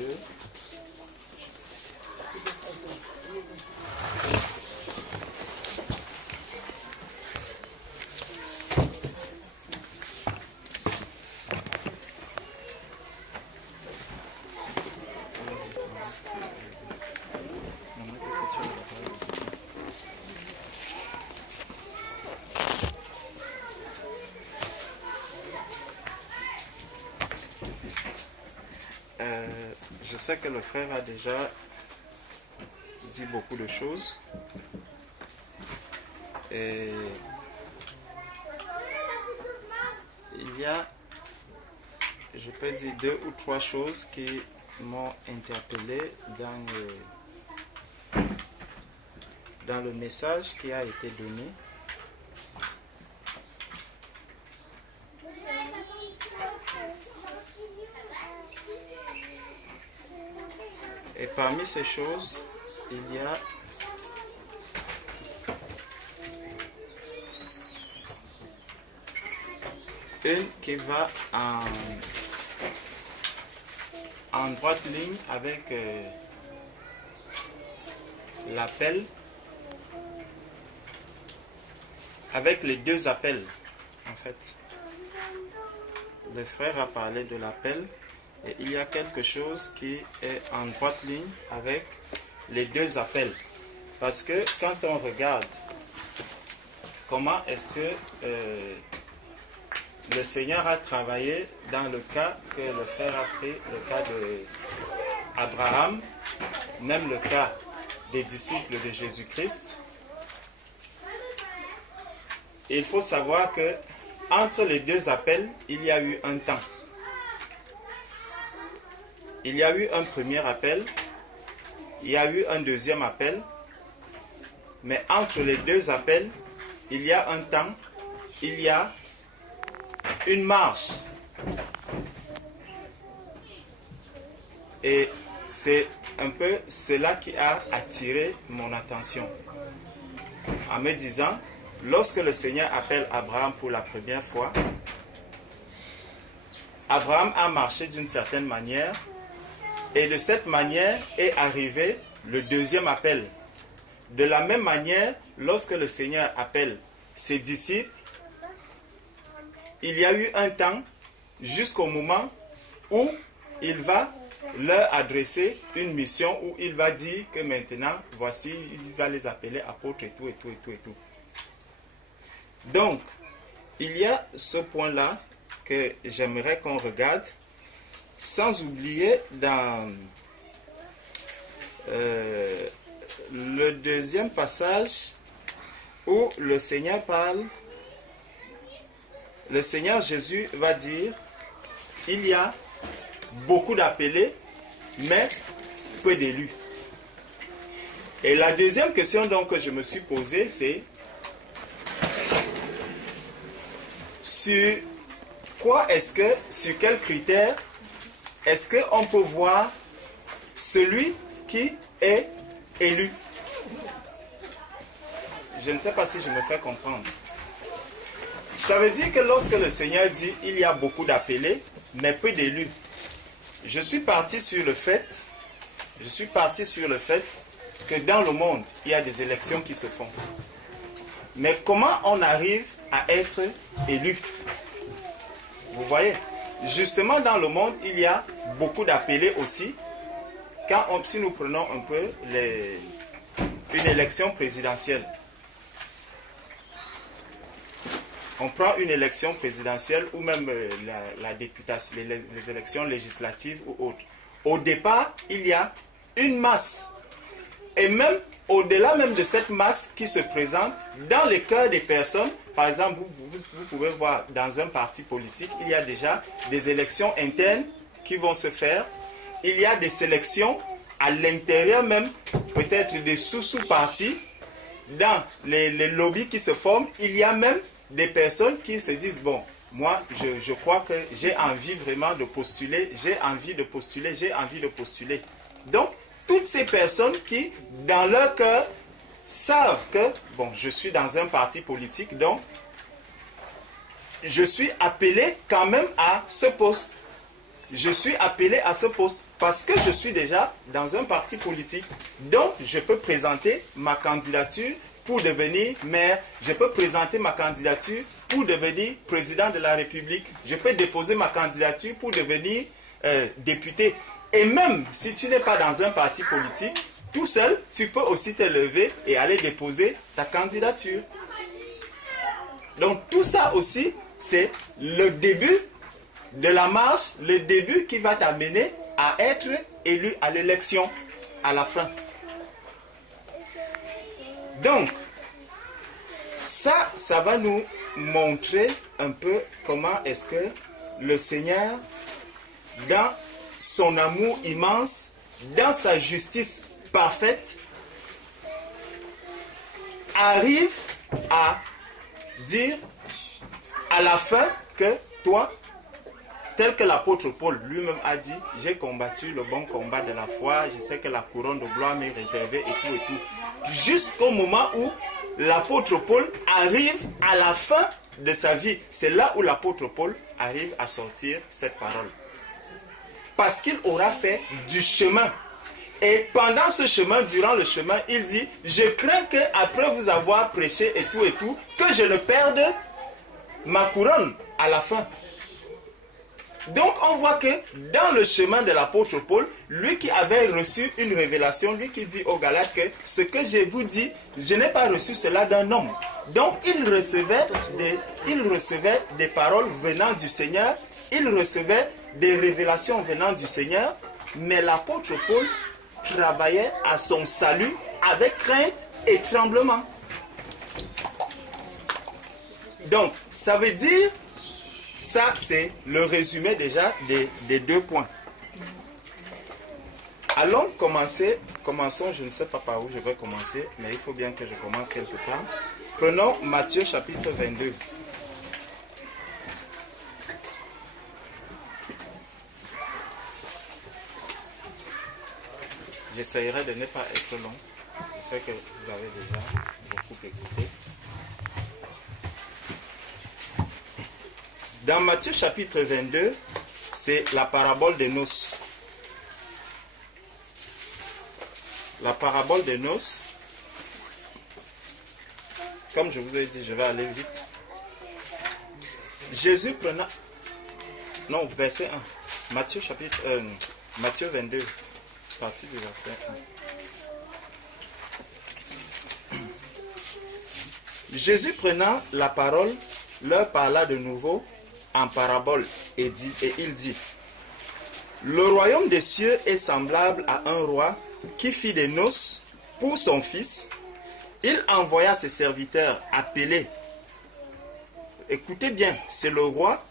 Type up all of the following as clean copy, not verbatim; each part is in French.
yeux. Je sais que le frère a déjà dit beaucoup de choses et il y a, je peux dire, 2 ou 3 choses qui m'ont interpellé dans le message qui a été donné. Et parmi ces choses, il y a une qui va en droite ligne avec l'appel, avec les 2 appels en fait. Le frère a parlé de l'appel. Et il y a quelque chose qui est en droite ligne avec les 2 appels. Parce que quand on regarde comment est-ce que le Seigneur a travaillé dans le cas que le frère a pris, le cas d'Abraham, même le cas des disciples de Jésus-Christ, il faut savoir que entre les 2 appels, il y a eu un temps. Il y a eu un premier appel, il y a eu un deuxième appel, mais entre les 2 appels, il y a un temps, il y a une marche. Et c'est un peu cela qui a attiré mon attention. En me disant, lorsque le Seigneur appelle Abraham pour la première fois, Abraham a marché d'une certaine manière. Et de cette manière est arrivé le deuxième appel. De la même manière, lorsque le Seigneur appelle ses disciples, il y a eu un temps jusqu'au moment où il va leur adresser une mission, où il va dire que maintenant, voici, il va les appeler apôtres et tout, et tout, et tout, et tout. Donc, il y a ce point-là que j'aimerais qu'on regarde. Sans oublier dans le deuxième passage où le Seigneur parle, le Seigneur Jésus va dire, il y a beaucoup d'appelés, mais peu d'élus. Et la deuxième question donc que je me suis posée, c'est sur quoi est-ce que, sur quels critères est-ce qu'on peut voir celui qui est élu? Je ne sais pas si je me fais comprendre. Ça veut dire que lorsque le Seigneur dit il y a beaucoup d'appelés, mais peu d'élus, je suis parti sur le fait que dans le monde, il y a des élections qui se font. Mais comment on arrive à être élu? Vous voyez? Justement, dans le monde, il y a beaucoup d'appelés aussi. Si nous prenons un peu une élection présidentielle. On prend une élection présidentielle ou même la députation, les élections législatives ou autres. Au départ, il y a une masse. Et même au-delà même de cette masse qui se présente dans les cœurs des personnes, par exemple, vous pouvez voir dans un parti politique, il y a déjà des élections internes qui vont se faire. Il y a des sélections à l'intérieur même, peut-être des sous-partis. Dans les lobbies qui se forment, il y a même des personnes qui se disent, bon, moi, je crois que j'ai envie vraiment de postuler, j'ai envie de postuler. Donc, toutes ces personnes qui, dans leur cœur, savent que, bon, je suis dans un parti politique, donc, je suis appelé quand même à ce poste. Je suis appelé à ce poste. parce que je suis déjà dans un parti politique. Donc, je peux présenter ma candidature pour devenir maire. Je peux présenter ma candidature pour devenir président de la République. Je peux déposer ma candidature pour devenir député. Et même si tu n'es pas dans un parti politique, tout seul, tu peux aussi te lever et aller déposer ta candidature. Donc tout ça aussi, c'est le début de la marche, le début qui va t'amener à être élu à l'élection à la fin. Donc, ça va nous montrer un peu comment est-ce que le Seigneur, dans son amour immense, dans sa justice parfaite, arrive à dire à la fin que toi, tel que l'apôtre Paul lui-même a dit, j'ai combattu le bon combat de la foi, je sais que la couronne de gloire m'est réservée et tout et tout. Jusqu'au moment où l'apôtre Paul arrive à la fin de sa vie, c'est là où l'apôtre Paul arrive à sortir cette parole. Parce qu'il aura fait du chemin. Et pendant ce chemin, durant le chemin, il dit, je crains qu'après vous avoir prêché et tout, que je ne perde ma couronne à la fin. Donc on voit que dans le chemin de l'apôtre Paul, lui qui avait reçu une révélation, lui qui dit aux Galates que ce que je vous dis, je n'ai pas reçu cela d'un homme. Donc il recevait des paroles venant du Seigneur, il recevait des révélations venant du Seigneur, mais l'apôtre Paul travaillait à son salut avec crainte et tremblement. Donc ça veut dire, ça c'est le résumé déjà des 2 points. Allons commençons, je ne sais pas par où je vais commencer, mais il faut bien que je commence quelque part. Prenons Matthieu chapitre 22. J'essaierai de ne pas être long. Je sais que vous avez déjà beaucoup écouté. Dans Matthieu chapitre 22, c'est la parabole des noces. La parabole des noces, comme je vous ai dit, je vais aller vite. Jésus prenant... Non, verset 1. Matthieu 22, partie du verset 1. Jésus prenant la parole, leur parla de nouveau en parabole et il dit, le royaume des cieux est semblable à un roi qui fit des noces pour son fils. Il envoya ses serviteurs appeler. Écoutez bien, c'est le roi.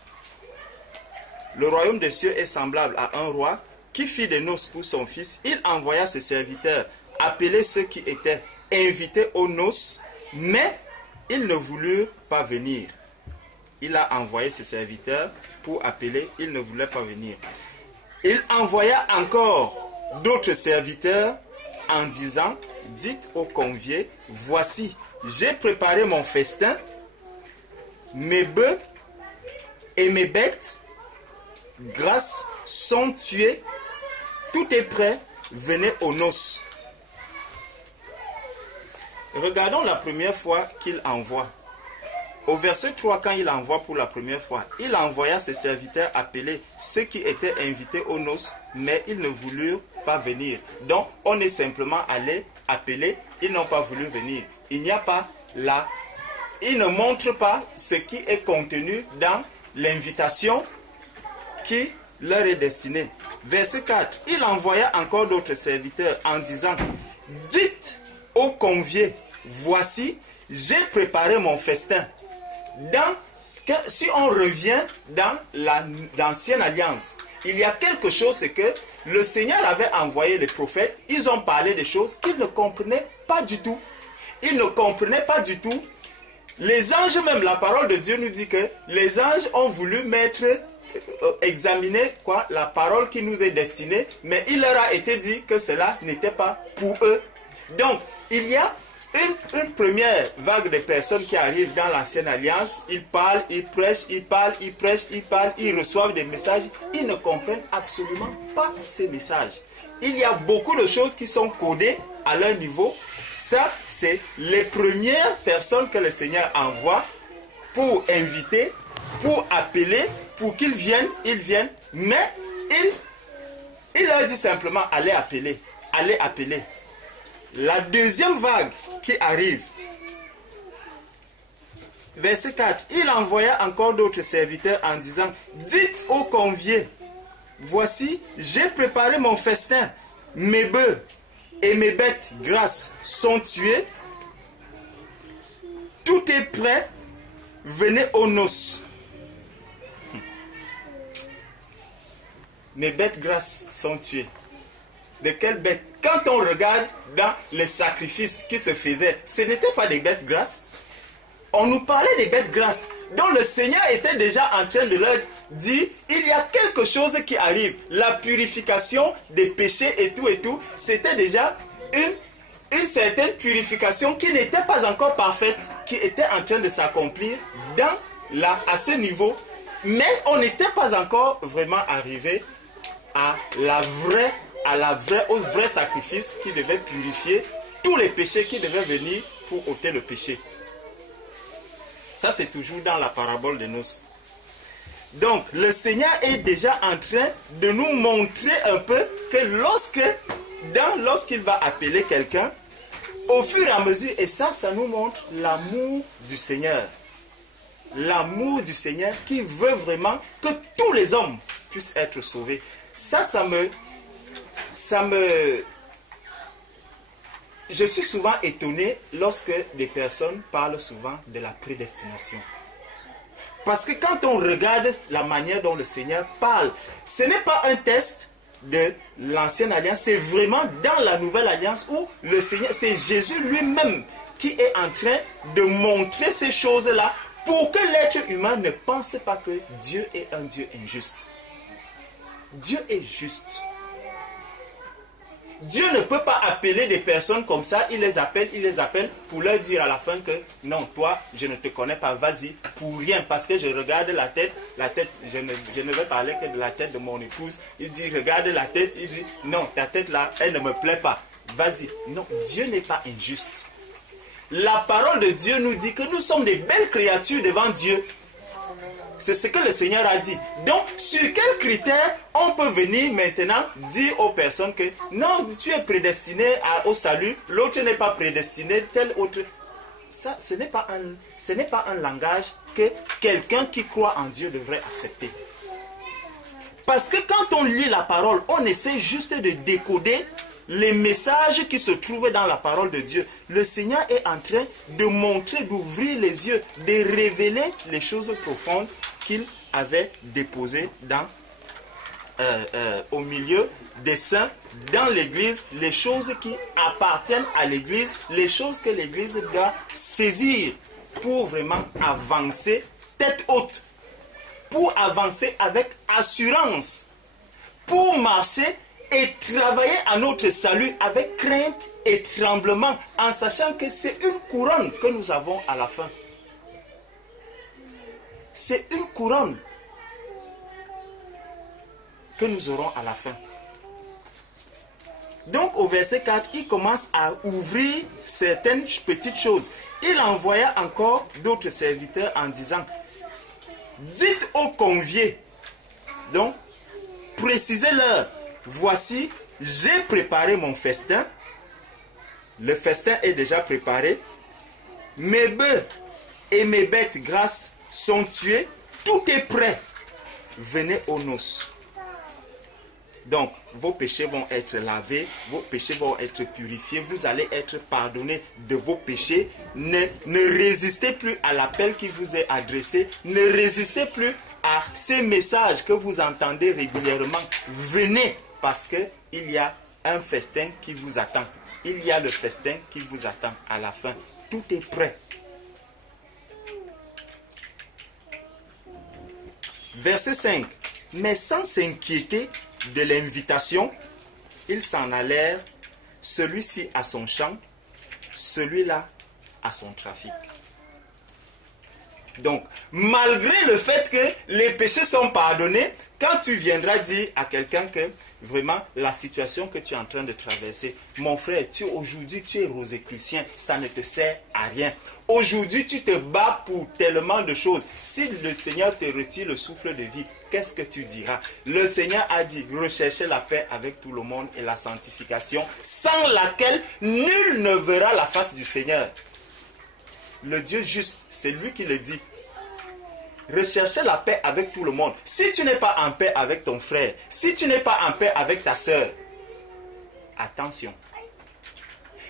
Le royaume des cieux est semblable à un roi qui fit des noces pour son fils. Il envoya ses serviteurs appeler ceux qui étaient invités aux noces, mais ils ne voulurent pas venir. Il a envoyé ses serviteurs pour appeler, ils ne voulaient pas venir. Il envoya encore d'autres serviteurs en disant, dites aux conviés, voici, j'ai préparé mon festin, mes bœufs et mes bêtes grasses sont tués, tout est prêt, venez aux noces. Regardons la première fois qu'il envoie. Au verset 3, quand il envoie pour la première fois, il envoya ses serviteurs appeler ceux qui étaient invités aux noces, mais ils ne voulurent pas venir. Donc, on est simplement allé appeler, ils n'ont pas voulu venir. Il n'y a pas là, ils ne montrent pas ce qui est contenu dans l'invitation qui leur est destinée. Verset 4, il envoya encore d'autres serviteurs en disant, dites aux conviés, voici, j'ai préparé mon festin. Si on revient dans l'ancienne alliance, il y a quelque chose, c'est que le Seigneur avait envoyé les prophètes, ils ont parlé de choses qu'ils ne comprenaient pas du tout. Ils ne comprenaient pas du tout. Les anges même, la parole de Dieu nous dit que les anges ont voulu examiner la parole qui nous est destinée, mais il leur a été dit que cela n'était pas pour eux. Donc, il y a une première vague de personnes qui arrivent dans l'ancienne alliance, ils parlent, ils prêchent, ils parlent, ils prêchent, ils parlent, ils reçoivent des messages, ils ne comprennent absolument pas ces messages. Il y a beaucoup de choses qui sont codées à leur niveau. Ça, c'est les premières personnes que le Seigneur envoie pour inviter, pour appeler, pour qu'ils viennent, ils viennent, mais il leur dit simplement, allez appeler, allez appeler. La deuxième vague qui arrive, verset 4, il envoya encore d'autres serviteurs en disant, dites aux conviés, voici, j'ai préparé mon festin, mes bœufs et mes bêtes grasses sont tués, tout est prêt, venez aux noces. Mes bêtes grasses sont tuées. De quelles bêtes? Quand on regarde dans les sacrifices qui se faisaient, ce n'étaient pas des bêtes grasses. On nous parlait des bêtes grasses, dont le Seigneur était déjà en train de leur dire, il y a quelque chose qui arrive. La purification des péchés et tout, c'était déjà une certaine purification qui n'était pas encore parfaite, qui était en train de s'accomplir à ce niveau. Mais on n'était pas encore vraiment arrivé au vrai sacrifice qui devait purifier tous les péchés qui devaient venir pour ôter le péché. Ça, c'est toujours dans la parabole de noces. Donc, le Seigneur est déjà en train de nous montrer un peu que lorsqu'il va appeler quelqu'un, au fur et à mesure, et ça nous montre l'amour du Seigneur. L'amour du Seigneur qui veut vraiment que tous les hommes puissent être sauvés. Je suis souvent étonné lorsque des personnes parlent souvent de la prédestination. Parce que quand on regarde la manière dont le Seigneur parle, ce n'est pas un test de l'ancienne alliance, c'est vraiment dans la nouvelle alliance où le Seigneur, c'est Jésus lui-même qui est en train de montrer ces choses-là pour que l'être humain ne pense pas que Dieu est un Dieu injuste. Dieu est juste. Dieu ne peut pas appeler des personnes comme ça, il les appelle pour leur dire à la fin que non, toi, je ne te connais pas, vas-y, pour rien, parce que je regarde la tête, je ne vais parler que de la tête de mon épouse. Il dit, regarde la tête, il dit, non, ta tête là, elle ne me plaît pas, vas-y. Non, Dieu n'est pas injuste. La parole de Dieu nous dit que nous sommes des belles créatures devant Dieu. C'est ce que le Seigneur a dit. Donc, sur quels critères on peut venir maintenant dire aux personnes que non, tu es prédestiné au salut, l'autre n'est pas prédestiné, tel autre. Ça, ce n'est pas un langage que quelqu'un qui croit en Dieu devrait accepter. Parce que quand on lit la parole, on essaie juste de décoder les messages qui se trouvent dans la parole de Dieu. Le Seigneur est en train de montrer, d'ouvrir les yeux, de révéler les choses profondes qu'il avait déposées au milieu des saints, dans l'Église, les choses qui appartiennent à l'Église, les choses que l'Église doit saisir pour vraiment avancer tête haute, pour avancer avec assurance, pour marcher et travailler à notre salut avec crainte et tremblement, en sachant que c'est une couronne que nous avons à la fin. C'est une couronne que nous aurons à la fin. Donc au verset 4, il commence à ouvrir certaines petites choses. Il envoya encore d'autres serviteurs en disant, dites aux conviés, donc précisez-leur, voici, j'ai préparé mon festin. Le festin est déjà préparé. Mes bœufs et mes bêtes grasses sont tués. Tout est prêt. Venez aux noces. Donc, vos péchés vont être lavés, vos péchés vont être purifiés, vous allez être pardonnés de vos péchés. Ne résistez plus à l'appel qui vous est adressé. Ne résistez plus à ces messages que vous entendez régulièrement. Venez, parce qu'il y a un festin qui vous attend. Il y a le festin qui vous attend à la fin. Tout est prêt. Verset 5. Mais sans s'inquiéter de l'invitation, ils s'en allèrent, celui-ci à son champ, celui-là a son trafic. Donc, malgré le fait que les péchés sont pardonnés, quand tu viendras dire à quelqu'un que vraiment la situation que tu es en train de traverser, mon frère, aujourd'hui tu es rosicrucien, ça ne te sert à rien. Aujourd'hui tu te bats pour tellement de choses. Si le Seigneur te retire le souffle de vie, qu'est-ce que tu diras? Le Seigneur a dit, recherchez la paix avec tout le monde et la sanctification, sans laquelle nul ne verra la face du Seigneur. Le Dieu juste, c'est lui qui le dit. Recherchez la paix avec tout le monde. Si tu n'es pas en paix avec ton frère, si tu n'es pas en paix avec ta soeur, attention.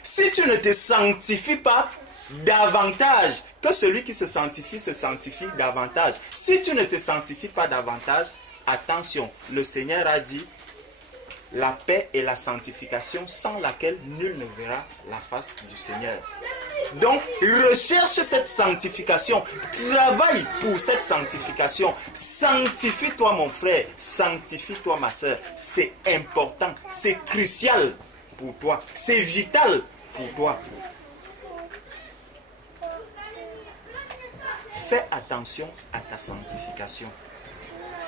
Si tu ne te sanctifies pas davantage, que celui qui se sanctifie davantage. Si tu ne te sanctifies pas davantage, attention. Le Seigneur a dit, la paix et la sanctification sans laquelle nul ne verra la face du Seigneur. Donc, recherche cette sanctification. Travaille pour cette sanctification. Sanctifie-toi mon frère. Sanctifie-toi ma soeur. C'est important. C'est crucial pour toi. C'est vital pour toi. Fais attention à ta sanctification.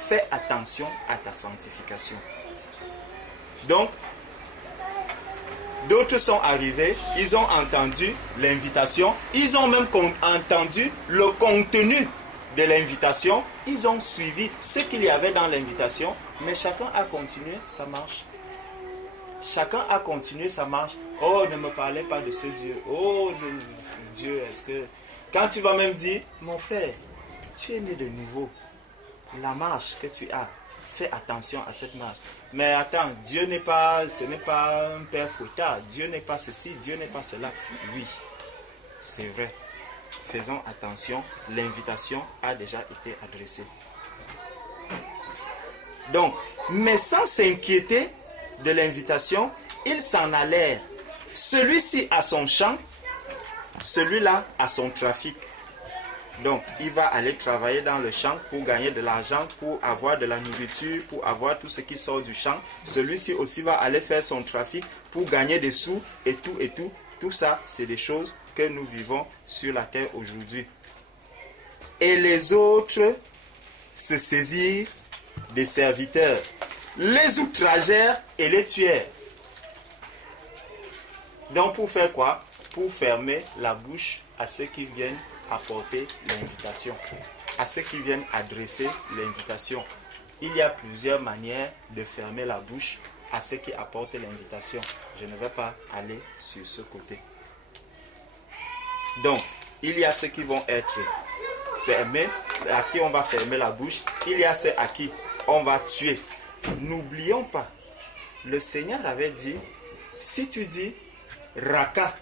Fais attention à ta sanctification. Donc, d'autres sont arrivés, ils ont entendu l'invitation, ils ont même entendu le contenu de l'invitation, ils ont suivi ce qu'il y avait dans l'invitation, mais chacun a continué sa marche. Chacun a continué sa marche. Oh, ne me parlez pas de ce Dieu. Oh, Dieu, est-ce que... Quand tu vas même dire, mon frère, tu es né de nouveau. La marche que tu as, fais attention à cette marche. Mais attends, Dieu n'est pas, ce n'est pas un père fautard. Dieu n'est pas ceci, Dieu n'est pas cela. Oui, c'est vrai. Faisons attention, l'invitation a déjà été adressée. Donc, mais sans s'inquiéter de l'invitation, ils s'en allèrent. Celui-ci a son champ, celui-là a son trafic. Donc, il va aller travailler dans le champ pour gagner de l'argent, pour avoir de la nourriture, pour avoir tout ce qui sort du champ. Celui-ci aussi va aller faire son trafic pour gagner des sous et tout et tout. Tout ça, c'est des choses que nous vivons sur la terre aujourd'hui. Et les autres se saisirent des serviteurs, les outragèrent et les tuèrent. Donc, pour faire quoi? Pour fermer la bouche à ceux qui viennent apporter l'invitation, à ceux qui viennent adresser l'invitation. Il y a plusieurs manières de fermer la bouche à ceux qui apportent l'invitation. Je ne vais pas aller sur ce côté. Donc, il y a ceux qui vont être fermés, à qui on va fermer la bouche. Il y a ceux à qui on va tuer. N'oublions pas, le Seigneur avait dit, si tu dis raka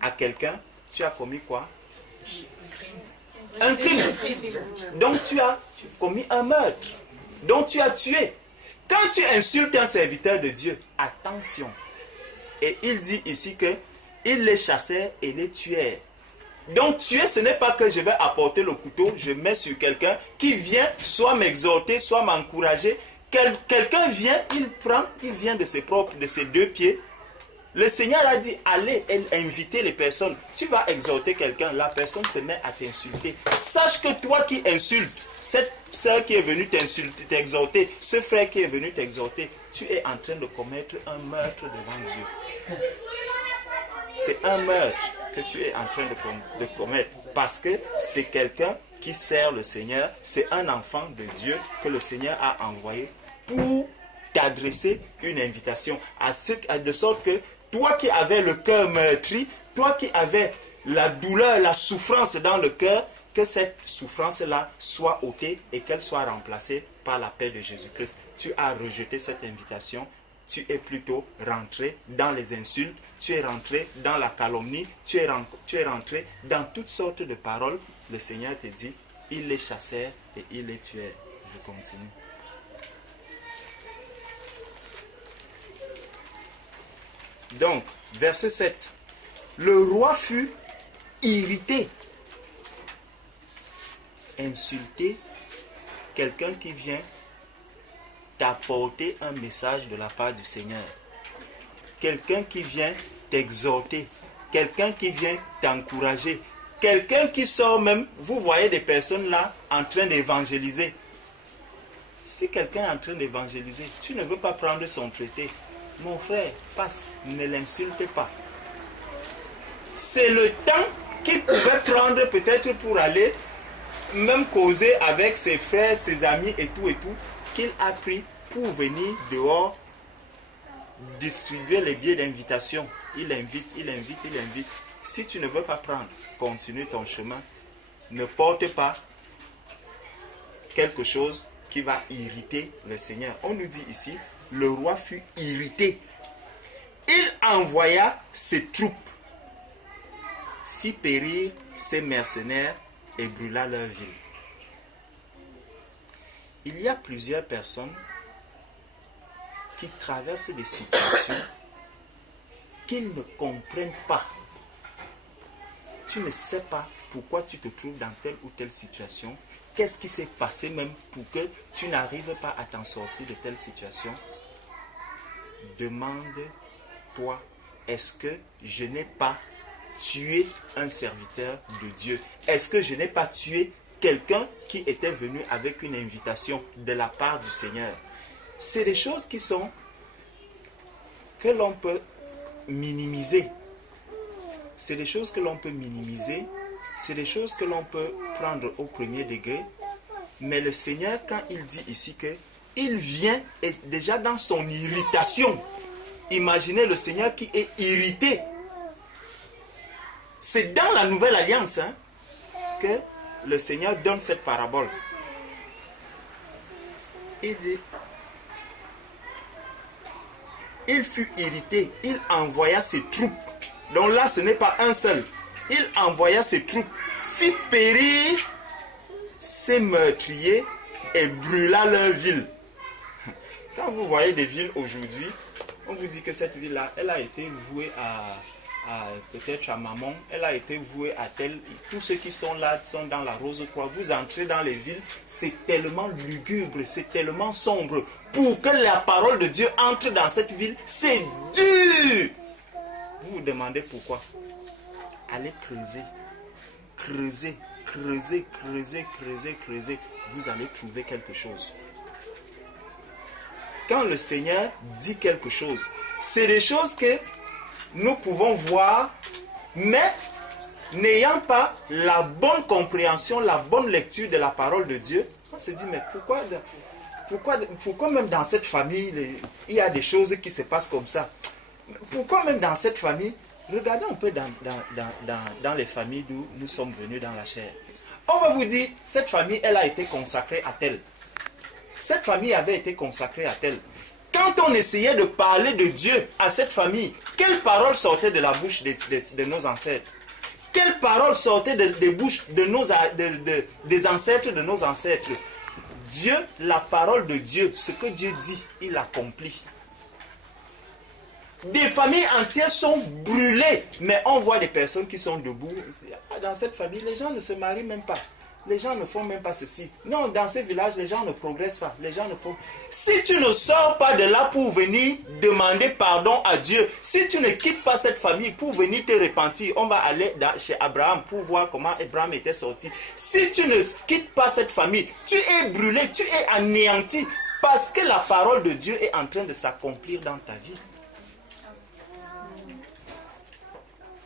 à quelqu'un, tu as commis quoi? Un crime. Donc tu as commis un meurtre. Donc tu as tué. Quand tu insultes un serviteur de Dieu, attention. Et il dit ici que il les chassait et les tuait. Donc tuer, ce n'est pas que je vais apporter le couteau, je mets sur quelqu'un qui vient soit m'exhorter, soit m'encourager. Quelqu'un vient, il vient de ses deux pieds. Le Seigneur a dit, allez inviter les personnes. Tu vas exhorter quelqu'un, la personne se met à t'insulter. Sache que toi qui insultes, cette soeur qui est venue t'exhorter, ce frère qui est venu t'exhorter, tu es en train de commettre un meurtre devant Dieu. C'est un meurtre que tu es en train de commettre. Parce que c'est quelqu'un qui sert le Seigneur, c'est un enfant de Dieu que le Seigneur a envoyé pour t'adresser une invitation. De sorte que toi qui avais le cœur meurtri, toi qui avais la douleur, la souffrance dans le cœur, que cette souffrance-là soit ôtée et qu'elle soit remplacée par la paix de Jésus-Christ. Tu as rejeté cette invitation, tu es plutôt rentré dans les insultes, tu es rentré dans la calomnie, tu es rentré dans toutes sortes de paroles. Le Seigneur te dit, ils les chassèrent et ils les tuèrent. Je continue. Donc, verset 7. Le roi fut irrité. Insulter quelqu'un qui vient t'apporter un message de la part du Seigneur. Quelqu'un qui vient t'exhorter, quelqu'un qui vient t'encourager, quelqu'un qui sort même, vous voyez des personnes là en train d'évangéliser. Si quelqu'un est en train d'évangéliser, tu ne veux pas prendre son traité, mon frère, passe, ne l'insulte pas. C'est le temps qu'il pouvait prendre peut-être pour aller même causer avec ses frères, ses amis et tout, qu'il a pris pour venir dehors distribuer les billets d'invitation. Il invite. Si tu ne veux pas prendre, continue ton chemin. Ne porte pas quelque chose qui va irriter le Seigneur. On nous dit ici, le roi fut irrité. Il envoya ses troupes, fit périr ses mercenaires et brûla leur ville. Il y a plusieurs personnes qui traversent des situations qu'ils ne comprennent pas. Tu ne sais pas pourquoi tu te trouves dans telle ou telle situation. Qu'est-ce qui s'est passé même pour que tu n'arrives pas à t'en sortir de telle situation? Demande-toi, est-ce que je n'ai pas tué un serviteur de Dieu? Est-ce que je n'ai pas tué quelqu'un qui était venu avec une invitation de la part du Seigneur? C'est des choses qui sont que l'on peut minimiser. C'est des choses que l'on peut minimiser. C'est des choses que l'on peut prendre au premier degré. Mais le Seigneur, quand il dit ici que il vient et déjà dans son irritation, imaginez le Seigneur qui est irrité. C'est dans la nouvelle alliance que le Seigneur donne cette parabole. Il dit, il fut irrité, il envoya ses troupes. Donc là, ce n'est pas un seul. Il envoya ses troupes, fit périr ses meurtriers et brûla leur ville. Quand vous voyez des villes aujourd'hui, on vous dit que cette ville-là, elle a été vouée à peut-être à Maman, elle a été vouée à tel. Tous ceux qui sont là sont dans la Rose-Croix. Vous entrez dans les villes, c'est tellement lugubre, c'est tellement sombre. Pour que la parole de Dieu entre dans cette ville, c'est dur. Vous vous demandez pourquoi? Allez creuser, creuser, creuser, creuser, creuser, creuser. Vous allez trouver quelque chose. Quand le Seigneur dit quelque chose, c'est des choses que nous pouvons voir, mais n'ayant pas la bonne compréhension, la bonne lecture de la parole de Dieu, on se dit, mais pourquoi même dans cette famille, il y a des choses qui se passent comme ça? Pourquoi même dans cette famille? Regardez un peu dans les familles d'où nous sommes venus dans la chair. On va vous dire, cette famille, elle a été consacrée à telle. Cette famille avait été consacrée à telle. Quand on essayait de parler de Dieu à cette famille, quelle parole sortait de la bouche de nos ancêtres? Quelle parole sortait des bouches des ancêtres de nos ancêtres? Dieu, la parole de Dieu, ce que Dieu dit, il accomplit. Des familles entières sont brûlées, mais on voit des personnes qui sont debout. Dans cette famille, les gens ne se marient même pas. Les gens ne font même pas ceci. Non, dans ces villages, les gens ne progressent pas. Les gens ne font... Si tu ne sors pas de là pour venir demander pardon à Dieu, si tu ne quittes pas cette famille pour venir te repentir, on va aller chez Abraham pour voir comment Abraham était sorti. Si tu ne quittes pas cette famille, tu es brûlé, tu es anéanti parce que la parole de Dieu est en train de s'accomplir dans ta vie.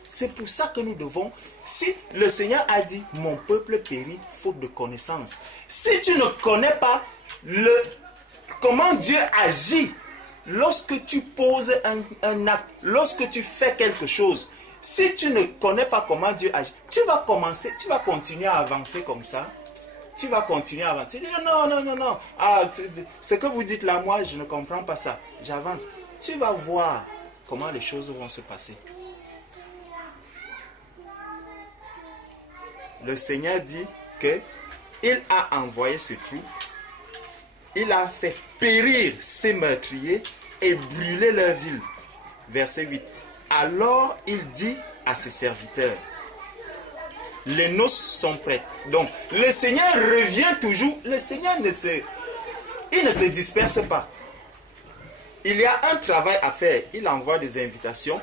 C'est pour ça que nous devons, si le Seigneur a dit, mon peuple périt faute de connaissance. Si tu ne connais pas comment Dieu agit lorsque tu poses un acte, lorsque tu fais quelque chose, si tu ne connais pas comment Dieu agit, tu vas continuer à avancer comme ça. Tu vas continuer à avancer. Non. Ce que vous dites là, moi, je ne comprends pas ça. J'avance. Tu vas voir comment les choses vont se passer. Le Seigneur dit qu'il a envoyé ses troupes, il a fait périr ses meurtriers et brûler leur ville. Verset 8. Alors il dit à ses serviteurs, les noces sont prêtes. Donc le Seigneur revient toujours. Le Seigneur ne se disperse pas. Il y a un travail à faire. Il envoie des invitations.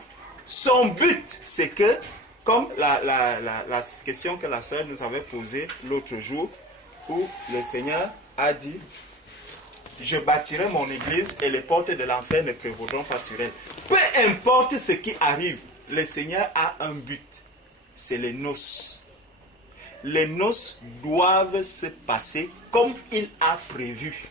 Son but, c'est que, comme la question que la sœur nous avait posée l'autre jour, où le Seigneur a dit, je bâtirai mon église et les portes de l'enfer ne prévaudront pas sur elle. Peu importe ce qui arrive, le Seigneur a un but, c'est les noces. Les noces doivent se passer comme il a prévu.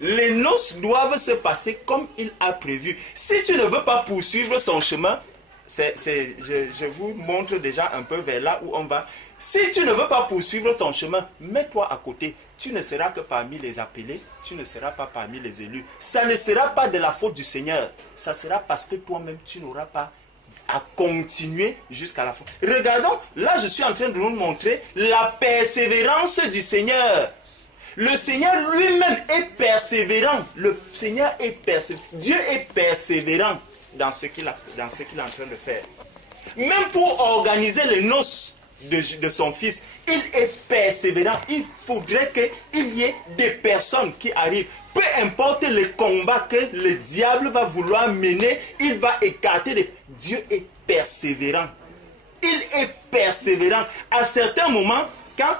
Les noces doivent se passer comme il a prévu. Si tu ne veux pas poursuivre son chemin, je vous montre déjà un peu vers là où on va. Si tu ne veux pas poursuivre ton chemin, mets-toi à côté. Tu ne seras que parmi les appelés, tu ne seras pas parmi les élus. Ça ne sera pas de la faute du Seigneur. Ça sera parce que toi-même, tu n'auras pas à continuer jusqu'à la fin. Regardons, là je suis en train de nous montrer la persévérance du Seigneur. Le Seigneur lui-même est persévérant. Le Seigneur est persévérant. Dieu est persévérant dans ce qu'il est en train de faire. Même pour organiser les noces de son fils, il est persévérant. Il faudrait qu'il y ait des personnes qui arrivent. Peu importe les combats que le diable va vouloir mener, il va écarter. Dieu est persévérant. Il est persévérant. À certains moments, quand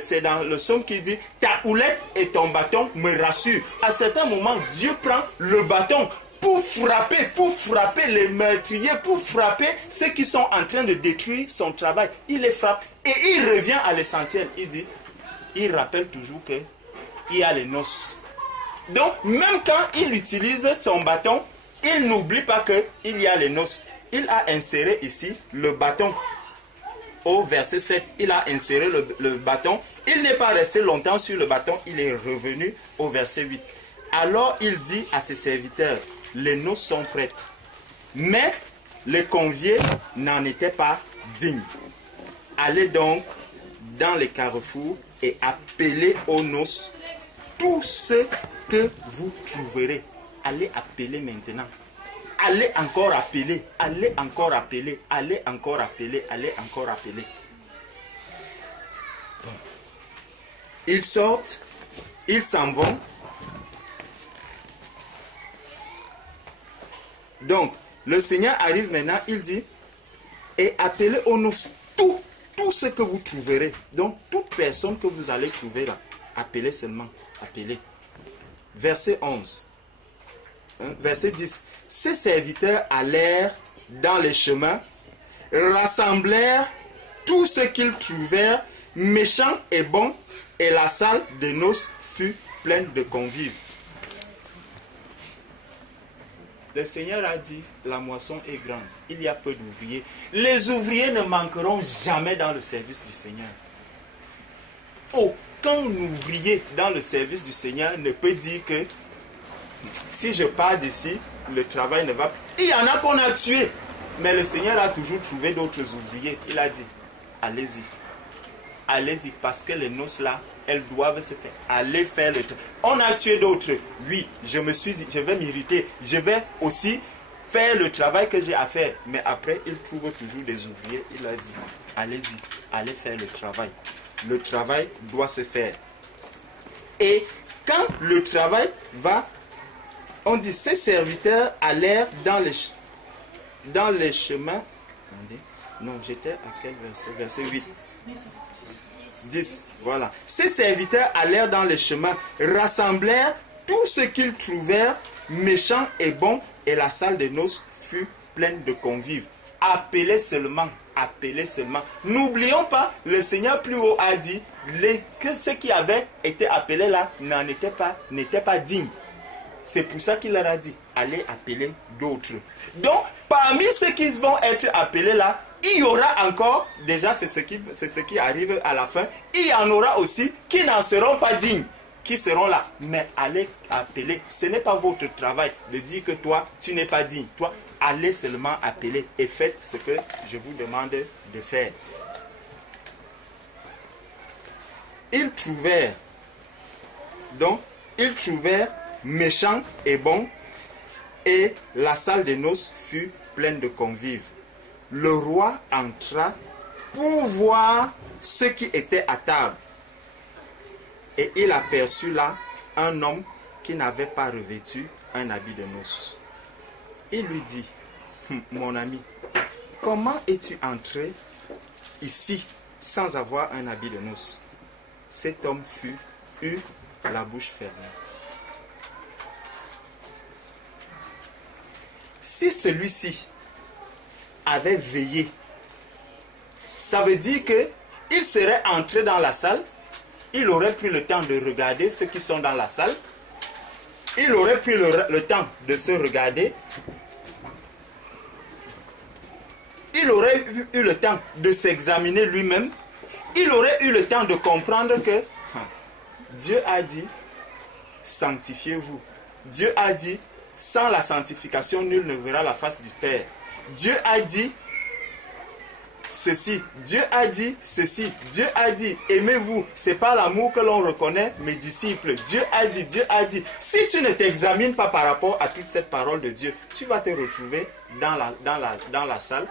c'est dans le psaume qui dit « Ta houlette et ton bâton me rassurent ». À certains moments, Dieu prend le bâton pour frapper les meurtriers, pour frapper ceux qui sont en train de détruire son travail. Il les frappe et il revient à l'essentiel. Il rappelle toujours qu'il y a les noces. Donc, même quand il utilise son bâton, il n'oublie pas qu'il y a les noces. Il a inséré ici le bâton. Au verset 7, il a inséré le bâton. Il n'est pas resté longtemps sur le bâton, il est revenu au verset 8. Alors il dit à ses serviteurs, les noces sont prêtes. Mais les conviés n'en étaient pas dignes. Allez donc dans les carrefours et appelez aux noces tous ceux que vous trouverez. Allez appeler maintenant. Allez encore appeler, allez encore appeler, allez encore appeler, allez encore appeler. Bon. Ils sortent, ils s'en vont. Donc, le Seigneur arrive maintenant, il dit, et appelez aux noces tout ce que vous trouverez. Donc, toute personne que vous allez trouver là, appelez seulement, appelez. Verset 11. Verset 10. Ses serviteurs allèrent dans les chemins, rassemblèrent tout ce qu'ils trouvèrent, méchants et bons, et la salle de noces fut pleine de convives. Le Seigneur a dit, la moisson est grande, il y a peu d'ouvriers. Les ouvriers ne manqueront jamais dans le service du Seigneur. Aucun ouvrier dans le service du Seigneur ne peut dire que si je pars d'ici, le travail ne va pas. Il y en a qu'on a tué, mais le Seigneur a toujours trouvé d'autres ouvriers. Il a dit, allez-y. Allez-y, parce que les noces là, elles doivent se faire. Allez faire le travail. On a tué d'autres. Oui, je vais m'irriter. Je vais aussi faire le travail que j'ai à faire. Mais après, il trouve toujours des ouvriers. Il a dit, allez-y, allez faire le travail. Le travail doit se faire. Et quand le travail va, on dit, ces serviteurs allèrent dans les chemins. Attendez. Non, j'étais à quel verset? Verset 8. 10. Voilà. Ces serviteurs allèrent dans les chemins, rassemblèrent tout ce qu'ils trouvèrent, méchants et bons, et la salle de noces fut pleine de convives. Appelez seulement, appelez seulement. N'oublions pas, le Seigneur plus haut a dit que ceux qui avaient été appelés là n'étaient pas dignes. C'est pour ça qu'il leur a dit, allez appeler d'autres. Donc, parmi ceux qui vont être appelés là, il y aura encore, déjà c'est ce qui arrive à la fin, il y en aura aussi qui n'en seront pas dignes, qui seront là. Mais allez appeler, ce n'est pas votre travail de dire que toi, tu n'es pas digne. Toi, allez seulement appeler et faites ce que je vous demande de faire. Ils trouvèrent méchants et bons, et la salle de noces fut pleine de convives. Le roi entra pour voir ceux qui étaient à table. Et il aperçut là un homme qui n'avait pas revêtu un habit de noces. Il lui dit, Mon ami, comment es-tu entré ici sans avoir un habit de noces? Cet homme eut la bouche fermée. Si celui-ci avait veillé, ça veut dire qu'il serait entré dans la salle, il aurait pris le temps de regarder ceux qui sont dans la salle, il aurait pris le temps de se regarder, il aurait eu le temps de s'examiner lui-même, il aurait eu le temps de comprendre que Dieu a dit, sanctifiez-vous. Dieu a dit, sans la sanctification, nul ne verra la face du Père. Dieu a dit ceci, Dieu a dit ceci, Dieu a dit, aimez-vous. C'est par l'amour que l'on reconnaît mes disciples. Dieu a dit, Dieu a dit. Si tu ne t'examines pas par rapport à toute cette parole de Dieu, tu vas te retrouver dans la salle,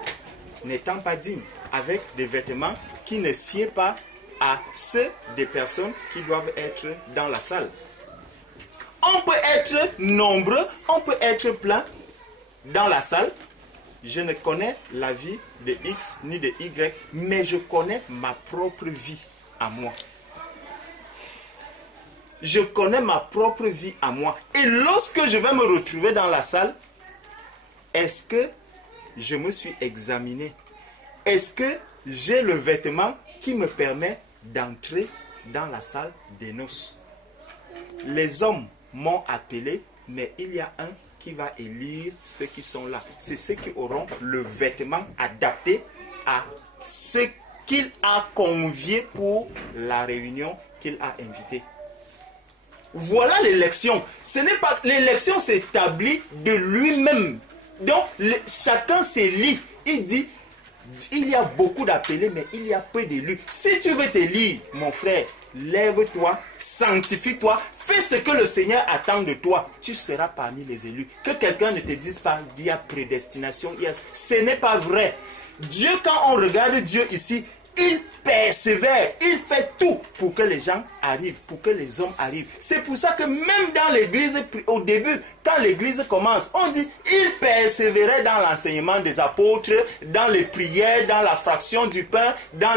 n'étant pas digne, avec des vêtements qui ne sied pas à ceux des personnes qui doivent être dans la salle. On peut être nombreux, on peut être plein dans la salle. Je ne connais la vie de X ni de Y, mais je connais ma propre vie à moi. Je connais ma propre vie à moi. Et lorsque je vais me retrouver dans la salle, est-ce que je me suis examiné? Est-ce que j'ai le vêtement qui me permet d'entrer dans la salle des noces? Les hommes m'ont appelé, mais il y a un qui va élire ceux qui sont là. C'est ceux qui auront le vêtement adapté à ce qu'il a convié pour la réunion qu'il a invitée. Voilà l'élection. Ce n'est pas l'élection s'établit de lui-même. Donc chacun s'élit. Il dit, il y a beaucoup d'appelés, mais il y a peu d'élus. Si tu veux t'élire, mon frère, lève-toi, sanctifie-toi, fais ce que le Seigneur attend de toi. Tu seras parmi les élus. Que quelqu'un ne te dise pas qu'il y a prédestination. Ce n'est pas vrai. Dieu, quand on regarde Dieu ici, il persévère, il fait tout pour que les gens arrivent, pour que les hommes arrivent. C'est pour ça que même dans l'église, au début, quand l'église commence, on dit, il persévérait dans l'enseignement des apôtres, dans les prières, dans la fraction du pain, dans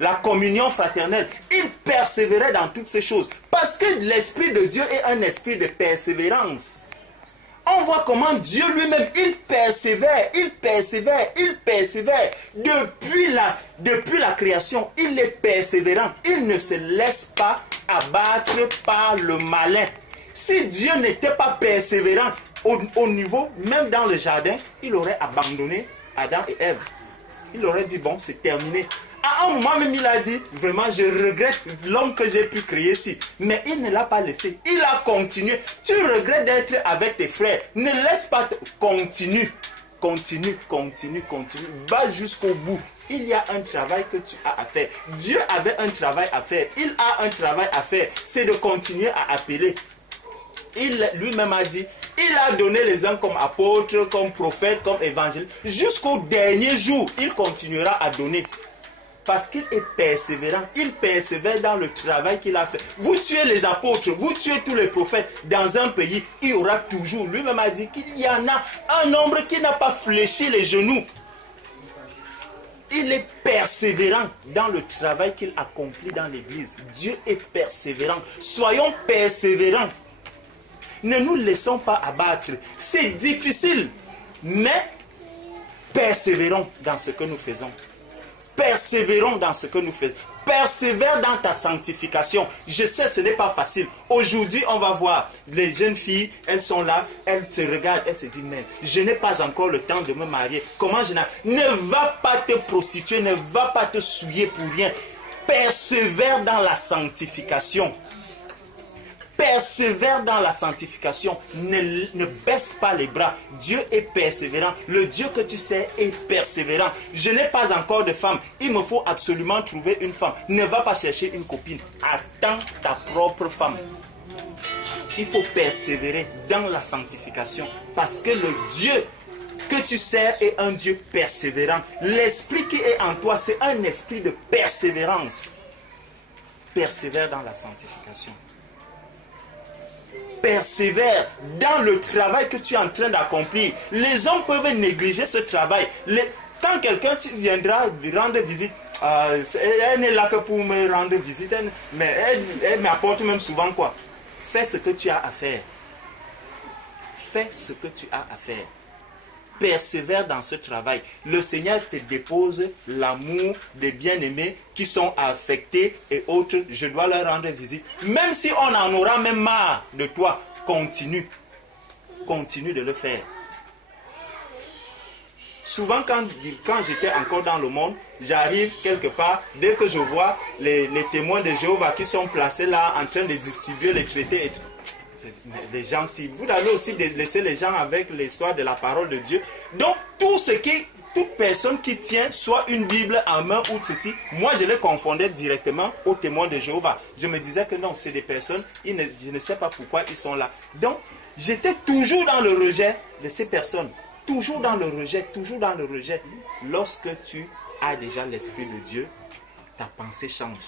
la communion fraternelle. Il persévérait dans toutes ces choses. Parce que l'Esprit de Dieu est un esprit de persévérance. On voit comment Dieu lui-même, il persévère, il persévère, il persévère. Depuis la création, il est persévérant. Il ne se laisse pas abattre par le malin. Si Dieu n'était pas persévérant au niveau, même dans le jardin, il aurait abandonné Adam et Ève. Il aurait dit, bon, c'est terminé. À un moment même, il a dit, vraiment, je regrette l'homme que j'ai pu créer ici. Mais il ne l'a pas laissé. Il a continué. Tu regrettes d'être avec tes frères. Ne laisse pas... Continue. Continue, continue, continue. Va jusqu'au bout. Il y a un travail que tu as à faire. Dieu avait un travail à faire. Il a un travail à faire. C'est de continuer à appeler. Il lui-même a dit, il a donné les uns comme apôtres, comme prophètes, comme évangélistes. Jusqu'au dernier jour, il continuera à donner. Parce qu'il est persévérant, il persévère dans le travail qu'il a fait. Vous tuez les apôtres, vous tuez tous les prophètes. Dans un pays, il y aura toujours, lui-même a dit qu'il y en a un nombre qui n'a pas fléchi les genoux. Il est persévérant dans le travail qu'il accomplit dans l'église. Dieu est persévérant. Soyons persévérants. Ne nous laissons pas abattre. C'est difficile, mais persévérons dans ce que nous faisons. Persévérons dans ce que nous faisons. Persévère dans ta sanctification. Je sais, ce n'est pas facile. Aujourd'hui, on va voir les jeunes filles, elles sont là, elles se regardent, elles se disent, mais je n'ai pas encore le temps de me marier. Comment je n'ai... Ne va pas te prostituer, ne va pas te souiller pour rien. Persévère dans la sanctification. Persévère dans la sanctification. Ne baisse pas les bras. Dieu est persévérant. Le Dieu que tu sais est persévérant. Je n'ai pas encore de femme. Il me faut absolument trouver une femme. Ne va pas chercher une copine. Attends ta propre femme. Il faut persévérer dans la sanctification. Parce que le Dieu que tu sers est un Dieu persévérant. L'esprit qui est en toi, c'est un esprit de persévérance. Persévère dans la sanctification. persévère dans le travail que tu es en train d'accomplir. Les hommes peuvent négliger ce travail. Quand quelqu'un viendra rendre visite, elle n'est là que pour me rendre visite, mais elle m'apporte même souvent quoi? Fais ce que tu as à faire. Fais ce que tu as à faire. Persévère dans ce travail. Le Seigneur te dépose l'amour des bien-aimés qui sont affectés et autres. Je dois leur rendre visite. Même si on en aura même marre de toi, continue. Continue de le faire. Souvent, quand j'étais encore dans le monde, j'arrive quelque part, dès que je vois les témoins de Jéhovah qui sont placés là en train de distribuer les traités et tout. Les gens, si vous avez aussi laissé les gens avec l'histoire de la parole de Dieu. Donc, toute personne qui tient soit une Bible en main ou ceci, moi je les confondais directement aux témoins de Jéhovah. Je me disais que non, c'est des personnes, je ne sais pas pourquoi ils sont là. Donc, j'étais toujours dans le rejet de ces personnes. Toujours dans le rejet, toujours dans le rejet. Lorsque tu as déjà l'Esprit de Dieu, ta pensée change.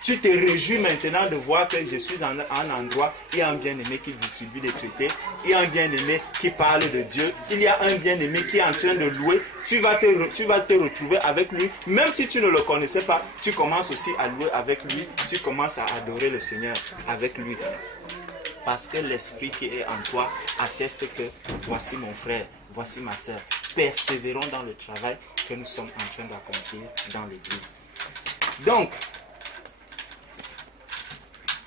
Tu te réjouis maintenant de voir que je suis en un endroit, il y a un bien-aimé qui distribue des traités, il y a un bien-aimé qui parle de Dieu, il y a un bien-aimé qui est en train de louer, tu vas te retrouver avec lui, même si tu ne le connaissais pas, tu commences aussi à louer avec lui, tu commences à adorer le Seigneur avec lui. Parce que l'Esprit qui est en toi atteste que voici mon frère, voici ma soeur. Persévérons dans le travail que nous sommes en train d'accomplir dans l'Église. Donc,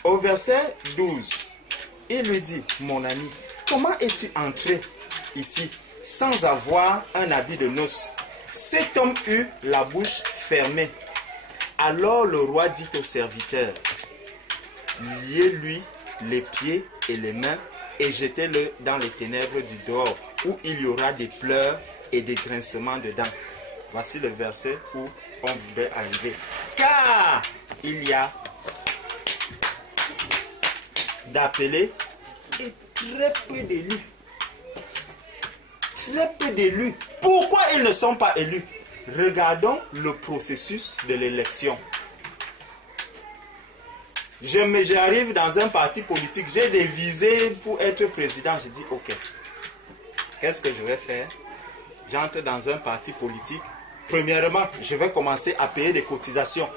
au verset 12, il lui dit, mon ami, comment es-tu entré ici sans avoir un habit de noces? Cet homme eut la bouche fermée. Alors le roi dit au serviteur, liez-lui les pieds et les mains et jetez-le dans les ténèbres du dehors, où il y aura des pleurs et des grincements de dents. Voici le verset où on voudrait arriver. Car il y a d'appelés et très peu d'élus. Très peu d'élus. Pourquoi ils ne sont pas élus? Regardons le processus de l'élection. J'arrive dans un parti politique, j'ai des visées pour être président. Je dis, ok, qu'est-ce que je vais faire? J'entre dans un parti politique. Premièrement, je vais commencer à payer des cotisations.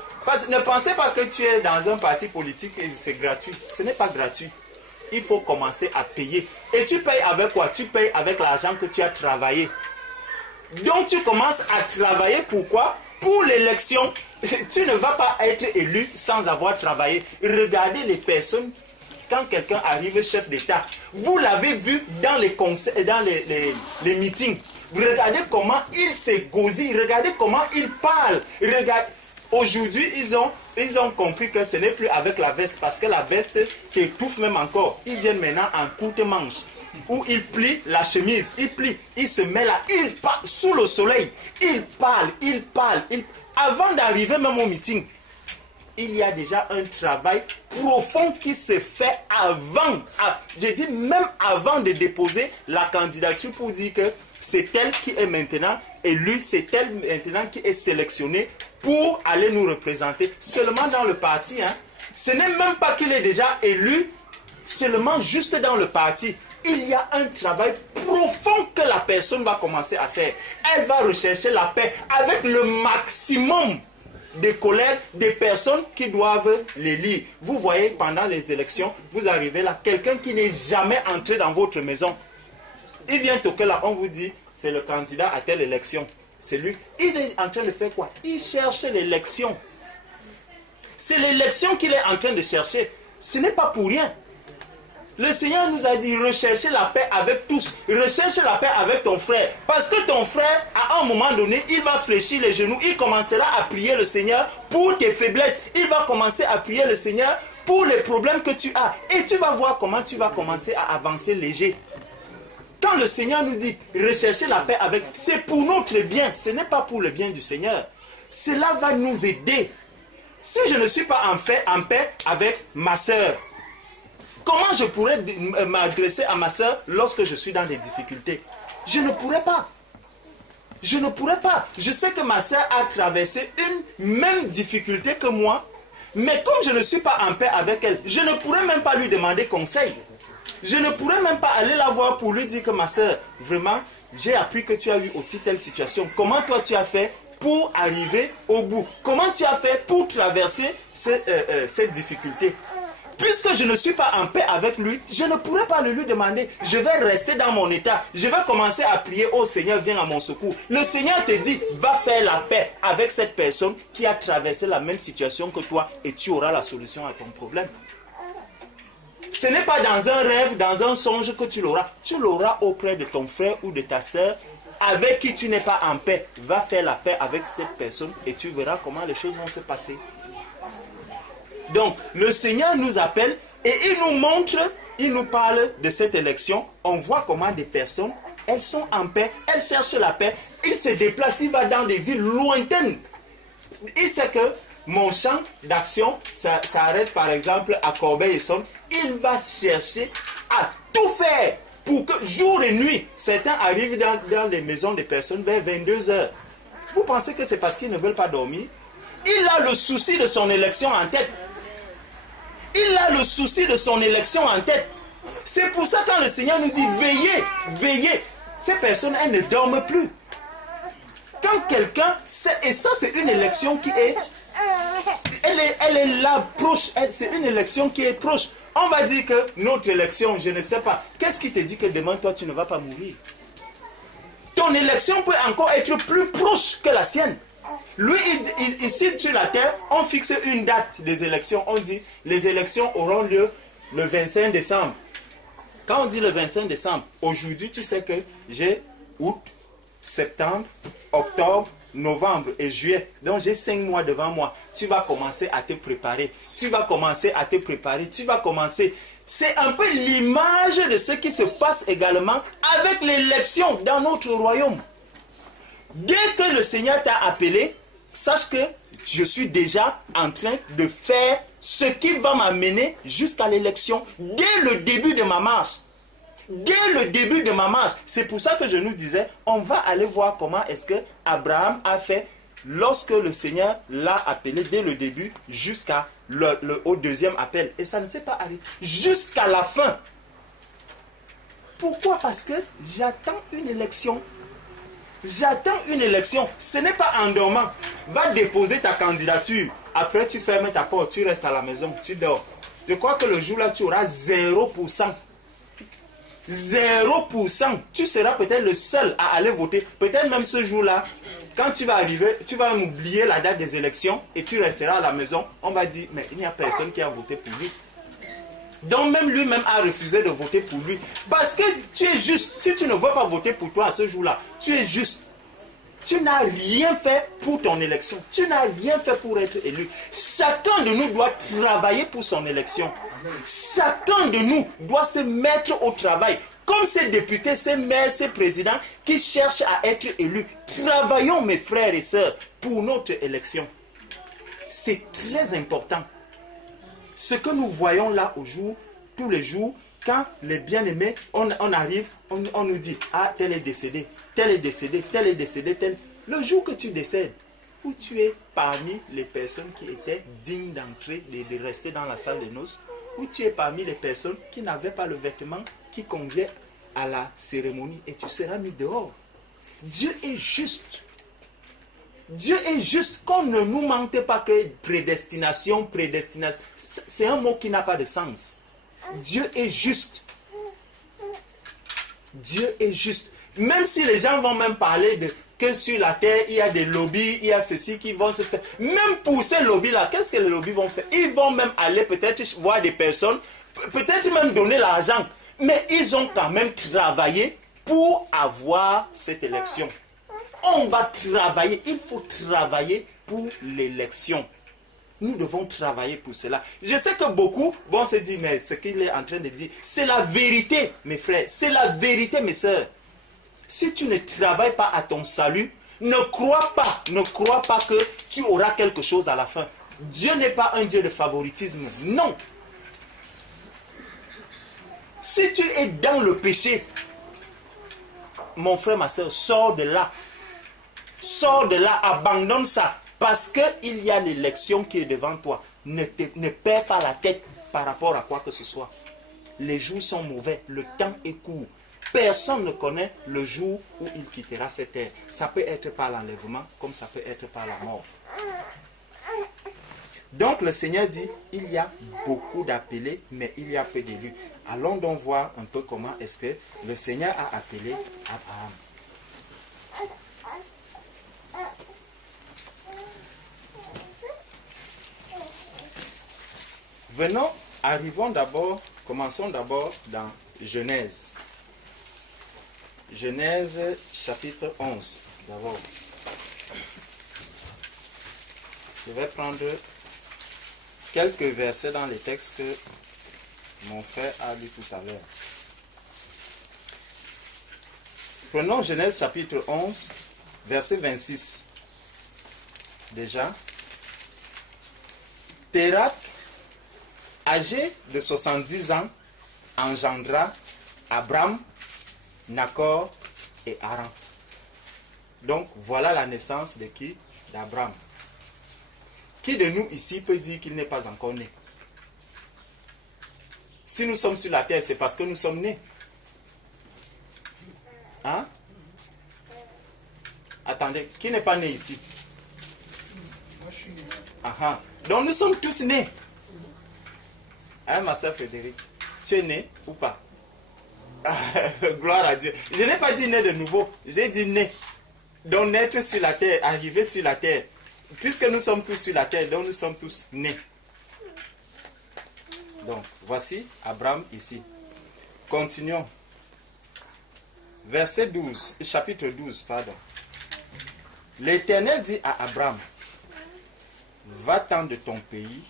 Ne pensez pas que tu es dans un parti politique et c'est gratuit. Ce n'est pas gratuit. Il faut commencer à payer. Et tu payes avec quoi? Tu payes avec l'argent que tu as travaillé. Donc tu commences à travailler. Pourquoi? Pour l'élection. Tu ne vas pas être élu sans avoir travaillé. Regardez les personnes. Quand quelqu'un arrive chef d'État, vous l'avez vu dans les conseils, dans les meetings. Regardez comment il se gosille. Regardez comment il parle. Regardez. Aujourd'hui, ils ont compris que ce n'est plus avec la veste, parce que la veste t'étouffe même encore. Ils viennent maintenant en courte manche, où ils plient la chemise, ils plient, il se met là, il parle sous le soleil, il parle. Avant d'arriver même au meeting, il y a déjà un travail profond qui se fait avant. Je dis même avant de déposer la candidature pour dire que c'est elle qui est maintenant élue, c'est elle maintenant qui est sélectionnée pour aller nous représenter seulement dans le parti. Hein. Ce n'est même pas qu'il est déjà élu, seulement juste dans le parti. Il y a un travail profond que la personne va commencer à faire. Elle va rechercher la paix avec le maximum de collègues, des personnes qui doivent l'élire. Vous voyez, pendant les élections, vous arrivez là, quelqu'un qui n'est jamais entré dans votre maison. Il vient toquer là, on vous dit, c'est le candidat à telle élection. C'est lui. Il est en train de faire quoi? Il cherche l'élection. C'est l'élection qu'il est en train de chercher. Ce n'est pas pour rien. Le Seigneur nous a dit, recherchez la paix avec tous. Recherche la paix avec ton frère. Parce que ton frère, à un moment donné, il va fléchir les genoux. Il commencera à prier le Seigneur pour tes faiblesses. Il va commencer à prier le Seigneur pour les problèmes que tu as. Et tu vas voir comment tu vas commencer à avancer léger. Quand le Seigneur nous dit, recherchez la paix avec, c'est pour notre bien. Ce n'est pas pour le bien du Seigneur. Cela va nous aider. Si je ne suis pas en paix avec ma soeur, comment je pourrais m'adresser à ma soeur lorsque je suis dans des difficultés? Je ne pourrais pas. Je ne pourrais pas. Je sais que ma soeur a traversé une même difficulté que moi, mais comme je ne suis pas en paix avec elle, je ne pourrais même pas lui demander conseil. Je ne pourrais même pas aller la voir pour lui dire que ma soeur, vraiment, j'ai appris que tu as eu aussi telle situation. Comment toi tu as fait pour arriver au bout? Comment tu as fait pour traverser cette difficulté? Puisque je ne suis pas en paix avec lui, je ne pourrais pas le lui demander. Je vais rester dans mon état. Je vais commencer à prier, oh Seigneur, viens à mon secours. Le Seigneur te dit, va faire la paix avec cette personne qui a traversé la même situation que toi et tu auras la solution à ton problème. Ce n'est pas dans un rêve, dans un songe que tu l'auras. Tu l'auras auprès de ton frère ou de ta soeur avec qui tu n'es pas en paix. Va faire la paix avec cette personne et tu verras comment les choses vont se passer. Donc, le Seigneur nous appelle et il nous montre, il nous parle de cette élection. On voit comment des personnes, elles sont en paix, elles cherchent la paix. Il se déplace, il va dans des villes lointaines. Il sait que mon champ d'action s'arrête par exemple à Corbeil-Essonnes. Il va chercher à tout faire pour que jour et nuit, certains arrivent dans les maisons des personnes vers 22 heures. Vous pensez que c'est parce qu'ils ne veulent pas dormir? Il a le souci de son élection en tête. Il a le souci de son élection en tête. C'est pour ça quand le Seigneur nous dit veillez, veillez, ces personnes, elles ne dorment plus. Quand quelqu'un, et ça c'est une élection qui est, elle est là, proche, c'est une élection qui est proche. On va dire que notre élection, je ne sais pas, qu'est-ce qui te dit que demain toi tu ne vas pas mourir? Ton élection peut encore être plus proche que la sienne. Lui, ici sur la terre, on fixe une date des élections. On dit, les élections auront lieu le 25 décembre. Quand on dit le 25 décembre, aujourd'hui, tu sais que j'ai août, septembre, octobre, novembre et juillet. Donc, j'ai 5 mois devant moi. Tu vas commencer à te préparer. Tu vas commencer à te préparer. Tu vas commencer. C'est un peu l'image de ce qui se passe également avec l'élection dans notre royaume. Dès que le Seigneur t'a appelé, sache que je suis déjà en train de faire ce qui va m'amener jusqu'à l'élection. Dès le début de ma marche. Dès le début de ma marche. C'est pour ça que je nous disais, on va aller voir comment est-ce que Abraham a fait lorsque le Seigneur l'a appelé dès le début au deuxième appel. Et ça ne s'est pas arrêté. Jusqu'à la fin. Pourquoi? Parce que j'attends une élection. J'attends une élection. Ce n'est pas en dormant. Va déposer ta candidature. Après, tu fermes ta porte. Tu restes à la maison. Tu dors. Je crois que le jour-là, tu auras 0%. 0%. Tu seras peut-être le seul à aller voter. Peut-être même ce jour-là, quand tu vas arriver, tu vas oublier la date des élections et tu resteras à la maison. On va dire, mais il n'y a personne qui a voté pour lui. Donc même lui-même a refusé de voter pour lui. Parce que tu es juste. Si tu ne veux pas voter pour toi à ce jour-là, tu es juste. Tu n'as rien fait pour ton élection. Tu n'as rien fait pour être élu. Chacun de nous doit travailler pour son élection. Chacun de nous doit se mettre au travail. Comme ces députés, ces maires, ces présidents qui cherchent à être élus. Travaillons, mes frères et sœurs, pour notre élection. C'est très important. Ce que nous voyons là tous les jours, quand les bien-aimés, on arrive, on nous dit, ah, tel est décédé, tel est décédé, tel est décédé, tel. Le jour que tu décèdes, où tu es parmi les personnes qui étaient dignes d'entrer, de rester dans la salle de noces, où tu es parmi les personnes qui n'avaient pas le vêtement qui convient à la cérémonie et tu seras mis dehors. Dieu est juste. Dieu est juste, qu'on ne nous mente pas que prédestination, c'est un mot qui n'a pas de sens. Dieu est juste. Dieu est juste. Même si les gens vont même parler que sur la terre, il y a des lobbies, il y a ceci qui vont se faire. Même pour ces lobbies-là, qu'est-ce que les lobbies vont faire? Ils vont même aller peut-être voir des personnes, peut-être même donner l'argent. Mais ils ont quand même travaillé pour avoir cette élection. On va travailler, il faut travailler pour l'élection. Nous devons travailler pour cela. Je sais que beaucoup vont se dire, mais ce qu'il est en train de dire, c'est la vérité, mes frères. C'est la vérité, mes sœurs. Si tu ne travailles pas à ton salut, ne crois pas que tu auras quelque chose à la fin. Dieu n'est pas un Dieu de favoritisme. Non. Si tu es dans le péché, mon frère, ma soeur, sors de là. Sors de là, abandonne ça. Parce qu'il y a l'élection qui est devant toi. Ne perds pas la tête par rapport à quoi que ce soit. les jours sont mauvais, le temps est court. Personne ne connaît le jour où il quittera cette terre. Ça peut être par l'enlèvement, comme ça peut être par la mort. Donc le Seigneur dit, il y a beaucoup d'appelés, mais il y a peu d'élus. Allons donc voir un peu comment est-ce que le Seigneur a appelé Abraham. Commençons d'abord dans Genèse. Genèse chapitre 11, d'abord. Je vais prendre quelques versets dans les textes que mon frère a lu tout à l'heure. Prenons Genèse chapitre 11, verset 26. Déjà. Térak, âgé de 70 ans, engendra Abram, Nacor et Haran. Donc, voilà la naissance de qui? D'Abram. Qui de nous ici peut dire qu'il n'est pas encore né? Si nous sommes sur la terre, c'est parce que nous sommes nés. Hein? Attendez, qui n'est pas né ici? Moi, je suis né. Aha. Donc nous sommes tous nés. Hein, ma soeur Frédéric? Tu es né ou pas? Gloire à Dieu. Je n'ai pas dit né de nouveau, j'ai dit né. Donc naître sur la terre, arriver sur la terre. Puisque nous sommes tous sur la terre, donc nous sommes tous nés. Donc, voici Abraham ici. Continuons. Verset 12, chapitre 12, pardon. L'Éternel dit à Abraham, va-t'en de ton pays,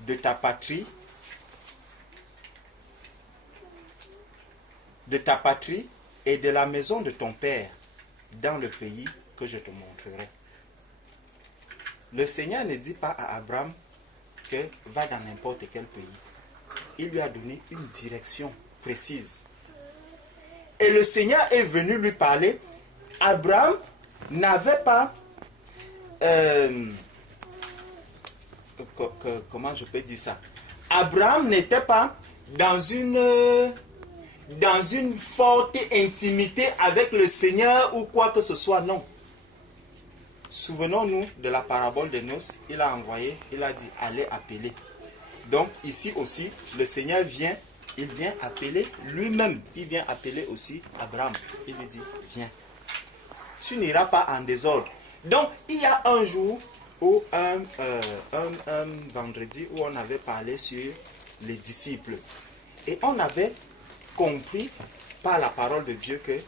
de ta patrie et de la maison de ton père, dans le pays que je te montrerai. Le Seigneur ne dit pas à Abraham que va dans n'importe quel pays. Il lui a donné une direction précise. Et le Seigneur est venu lui parler. Abraham n'avait pas... comment je peux dire ça? Abraham n'était pas dans une forte intimité avec le Seigneur ou quoi que ce soit, non. Souvenons-nous de la parabole des noces. Il a envoyé, il a dit, allez appeler. Donc ici aussi, le Seigneur vient, il vient appeler lui-même. Il vient appeler aussi Abraham. Il lui dit, viens. Tu n'iras pas en désordre. Donc il y a un jour, ou un vendredi, où on avait parlé sur les disciples. Et on avait compris par la parole de Dieu que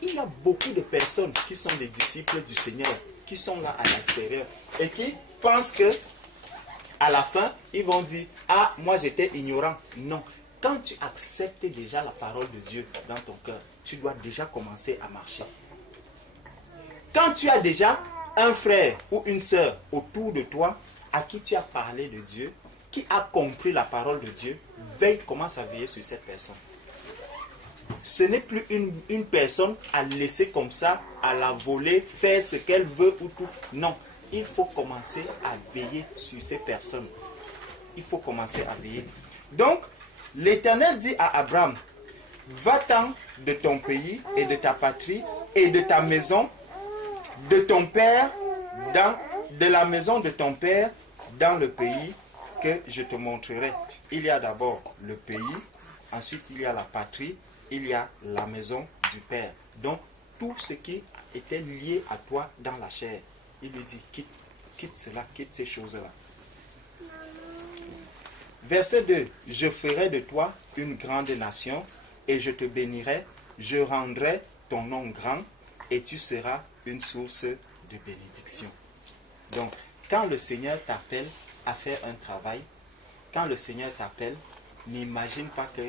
il y a beaucoup de personnes qui sont des disciples du Seigneur, qui sont là à l'extérieur et qui pensent que à la fin, ils vont dire, ah, moi j'étais ignorant. Non. Quand tu acceptes déjà la parole de Dieu dans ton cœur, tu dois déjà commencer à marcher. Quand tu as déjà un frère ou une sœur autour de toi à qui tu as parlé de Dieu, qui a compris la parole de Dieu, veille, commence à veiller sur cette personne. Ce n'est plus une personne à laisser comme ça, à la voler, faire ce qu'elle veut ou tout. Non, il faut commencer à veiller sur ces personnes. Il faut commencer à veiller. Donc, l'Éternel dit à Abraham, va-t'en de ton pays et de ta patrie et de ta maison, de ton père, de la maison de ton père, dans le pays que je te montrerai. Il y a d'abord le pays, ensuite il y a la patrie, il y a la maison du père. Donc, tout ce qui était lié à toi dans la chair, il lui dit, quitte cela, quitte ces choses-là. Verset 2, je ferai de toi une grande nation et je te bénirai, je rendrai ton nom grand et tu seras une source de bénédiction. Donc, quand le Seigneur t'appelle à faire un travail, quand le Seigneur t'appelle, n'imagine pas que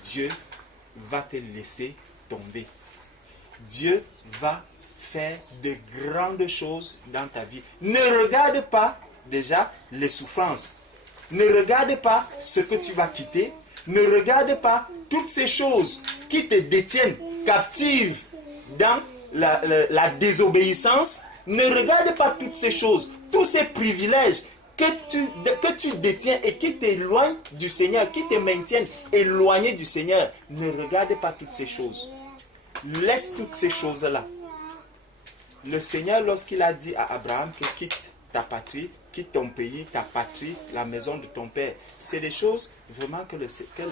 Dieu va te laisser tomber. Dieu va faire de grandes choses dans ta vie. Ne regarde pas déjà les souffrances. Ne regarde pas ce que tu vas quitter. Ne regarde pas toutes ces choses qui te détiennent captives dans la désobéissance. Ne regarde pas toutes ces choses, tous ces privilèges que tu détiens et qui t'éloigne du Seigneur, qui te maintiennent éloigné du Seigneur, ne regarde pas toutes ces choses. Laisse toutes ces choses-là. Le Seigneur, lorsqu'il a dit à Abraham que quitte ta patrie, quitte ton pays, ta patrie, la maison de ton père, c'est des choses vraiment que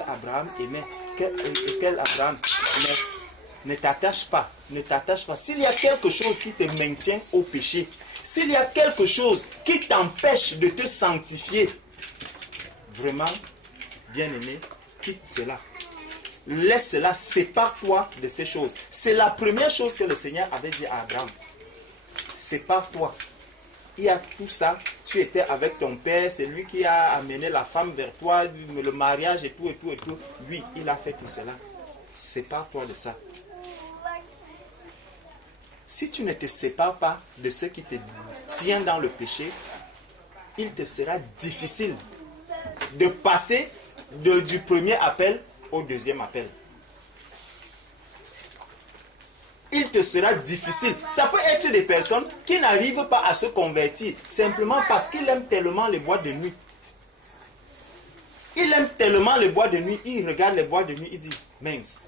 Abraham aimait, que Abraham ne t'attache pas, ne t'attache pas. S'il y a quelque chose qui te maintient au péché, s'il y a quelque chose qui t'empêche de te sanctifier, vraiment, bien-aimé, quitte cela. Laisse cela, sépare-toi de ces choses. C'est la première chose que le Seigneur avait dit à Abraham. Sépare-toi. Il y a tout ça, tu étais avec ton père, c'est lui qui a amené la femme vers toi, le mariage et tout, et tout, et tout. Lui, il a fait tout cela. Sépare-toi de ça. Si tu ne te sépares pas de ce qui te tient dans le péché, il te sera difficile de passer du premier appel au deuxième appel. Il te sera difficile. Ça peut être des personnes qui n'arrivent pas à se convertir simplement parce qu'ils aiment tellement les boîtes de nuit. Il aime tellement les boîtes de nuit, il regarde les boîtes de nuit, il dit, mince,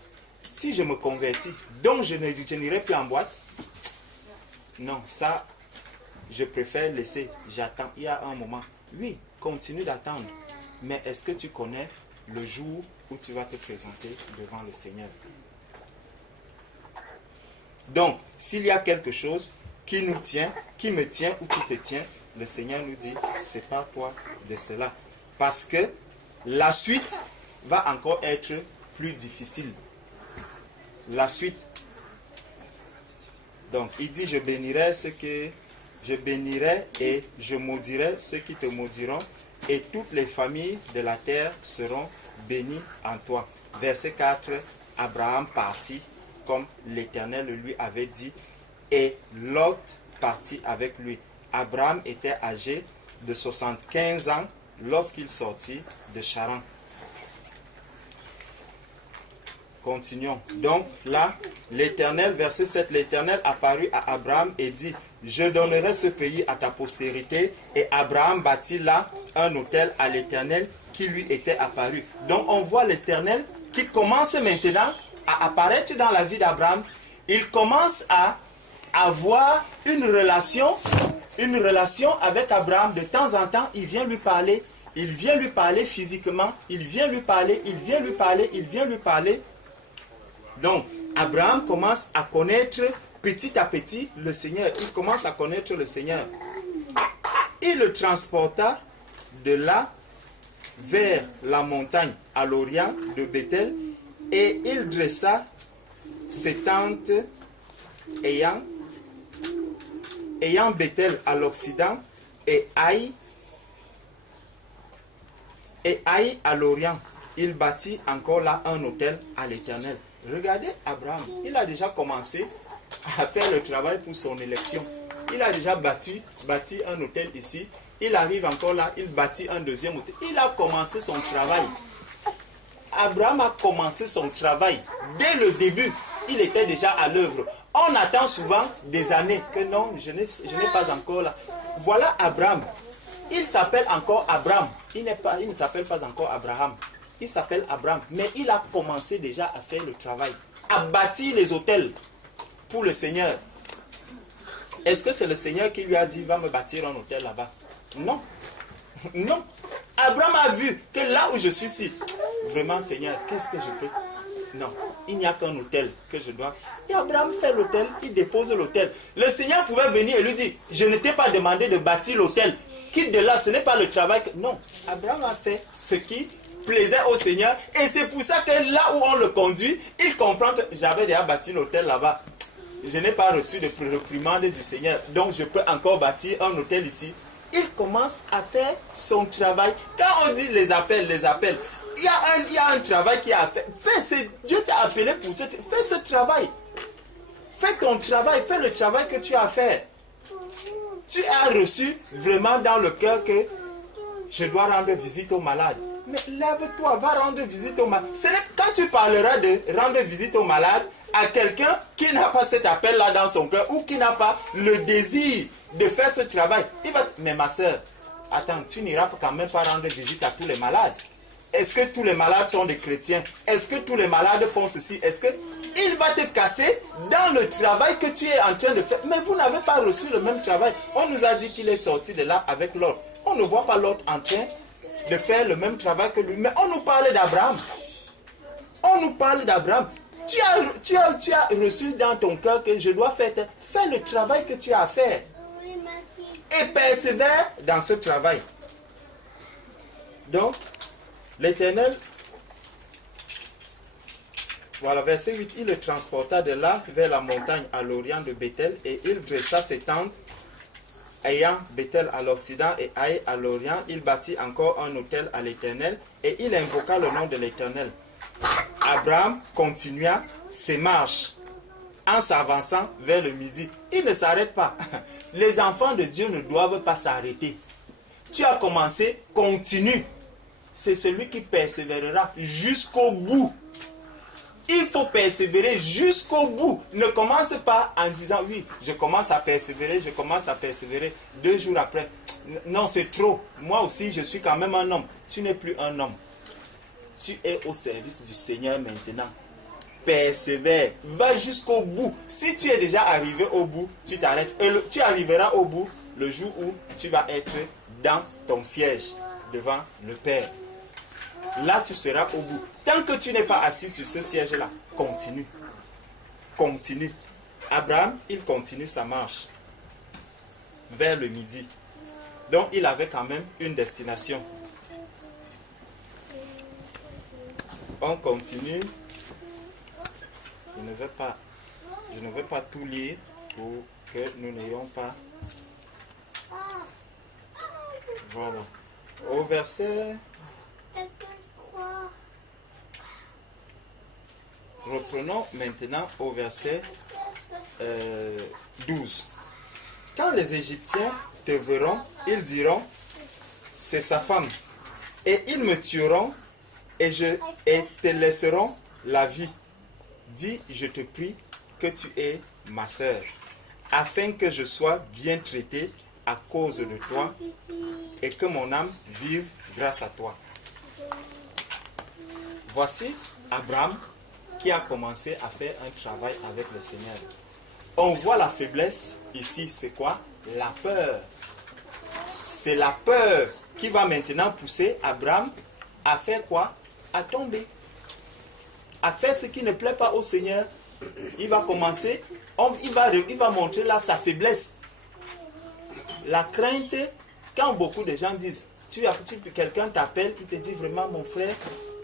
si je me convertis, donc je n'irai plus en boîte. Non, ça, je préfère laisser, j'attends. Il y a un moment. Oui, continue d'attendre. Mais est-ce que tu connais le jour où tu vas te présenter devant le Seigneur? Donc, s'il y a quelque chose qui nous tient, qui me tient ou qui te tient, le Seigneur nous dit, sépare-toi de cela. Parce que la suite va encore être plus difficile. La suite. Donc, il dit, je bénirai et je maudirai ceux qui te maudiront, et toutes les familles de la terre seront bénies en toi. Verset 4, Abraham partit comme l'Éternel lui avait dit, et Lot partit avec lui. Abraham était âgé de 75 ans lorsqu'il sortit de Charan. Continuons. Donc là, l'Éternel, verset 7, l'Éternel apparut à Abraham et dit, je donnerai ce pays à ta postérité. Et Abraham bâtit là un autel à l'Éternel qui lui était apparu. Donc on voit l'Éternel qui commence maintenant à apparaître dans la vie d'Abraham. Il commence à avoir une relation avec Abraham. De temps en temps, il vient lui parler. Il vient lui parler physiquement. Il vient lui parler. Donc, Abraham commence à connaître petit à petit le Seigneur. Il commence à connaître le Seigneur. Il le transporta de là vers la montagne à l'orient de Bethel. Et il dressa ses tentes ayant Bethel à l'occident et Haï à l'orient. Il bâtit encore là un autel à l'Éternel. Regardez Abraham, il a déjà commencé à faire le travail pour son élection. Il a déjà bâti un autel ici. Il arrive encore là, il bâtit un deuxième autel. Il a commencé son travail. Abraham a commencé son travail. Dès le début, il était déjà à l'œuvre. On attend souvent des années que non, je n'ai pas encore là. Voilà Abraham. Il s'appelle encore Abraham. Il ne s'appelle pas encore Abraham. Il s'appelle Abraham. Mais il a commencé déjà à faire le travail. À bâtir les autels pour le Seigneur. Est-ce que c'est le Seigneur qui lui a dit, va me bâtir un autel là-bas? Non. Non. Abraham a vu que là où je suis ici, vraiment Seigneur, qu'est-ce que je peux... Non, il n'y a qu'un autel que je dois... Et Abraham fait l'autel, il dépose l'autel. Le Seigneur pouvait venir et lui dire, je ne t'ai pas demandé de bâtir l'autel. Quitte de là, ce n'est pas le travail que... Non, Abraham a fait ce qui plaisait au Seigneur. Et c'est pour ça que là où on le conduit, il comprend que j'avais déjà bâti l'autel là-bas. Je n'ai pas reçu de réprimande du Seigneur. Donc je peux encore bâtir un autel ici. Il commence à faire son travail. Quand on dit les appels, il y a un travail qui a fait. Dieu t'a appelé pour fais ce travail. Fais ton travail, fais le travail que tu as à faire. Tu as reçu vraiment dans le cœur que je dois rendre visite aux malades. Mais lève-toi, va rendre visite aux malades. Quand tu parleras de rendre visite aux malades à quelqu'un qui n'a pas cet appel-là dans son cœur ou qui n'a pas le désir de faire ce travail, il va... Mais ma soeur, attends, tu n'iras quand même pas rendre visite à tous les malades. Est-ce que tous les malades sont des chrétiens? Est-ce que tous les malades font ceci? Est-ce que il va te casser dans le travail que tu es en train de faire? Mais vous n'avez pas reçu le même travail. On nous a dit qu'il est sorti de là avec l'autre. On ne voit pas l'autre en train de faire le même travail que lui. Mais on nous parle d'Abraham. On nous parle d'Abraham. Tu as reçu dans ton cœur que je dois faire. Fais le travail que tu as à faire. Et persévère dans ce travail. Donc, l'Éternel, voilà, verset 8, il le transporta de là vers la montagne à l'orient de Bethel et il dressa ses tentes, ayant Bethel à l'occident et Haï à l'orient. Il bâtit encore un autel à l'Éternel et il invoqua le nom de l'Éternel. Abraham continua ses marches en s'avançant vers le midi. Il ne s'arrête pas. Les enfants de Dieu ne doivent pas s'arrêter. Tu as commencé, continue. C'est celui qui persévérera jusqu'au bout. Il faut persévérer jusqu'au bout. Ne commence pas en disant oui, je commence à persévérer, je commence à persévérer. 2 jours après, non, c'est trop. Moi aussi, je suis quand même un homme. Tu n'es plus un homme. Tu es au service du Seigneur maintenant. Persévère, va jusqu'au bout. Si tu es déjà arrivé au bout, tu t'arrêtes. Et tu arriveras au bout le jour où tu vas être dans ton siège devant le Père. Là, tu seras au bout. Tant que tu n'es pas assis sur ce siège-là, continue. Continue. Abraham, il continue sa marche vers le midi. Donc, il avait quand même une destination. On continue. Je ne vais pas tout lire pour que nous n'ayons pas. Voilà. Au verset. Reprenons maintenant au verset 12. Quand les Égyptiens te verront, ils diront, c'est sa femme. Et ils me tueront et te laisseront la vie. Dis, je te prie que tu es ma sœur, afin que je sois bien traité à cause de toi et que mon âme vive grâce à toi. Voici Abraham qui a commencé à faire un travail avec le Seigneur. On voit la faiblesse ici, c'est quoi? La peur. C'est la peur qui va maintenant pousser Abraham à faire quoi? À tomber. À faire ce qui ne plaît pas au Seigneur. Il va commencer, il va montrer là sa faiblesse. La crainte, quand beaucoup de gens disent, quelqu'un t'appelle, il te dit vraiment, mon frère,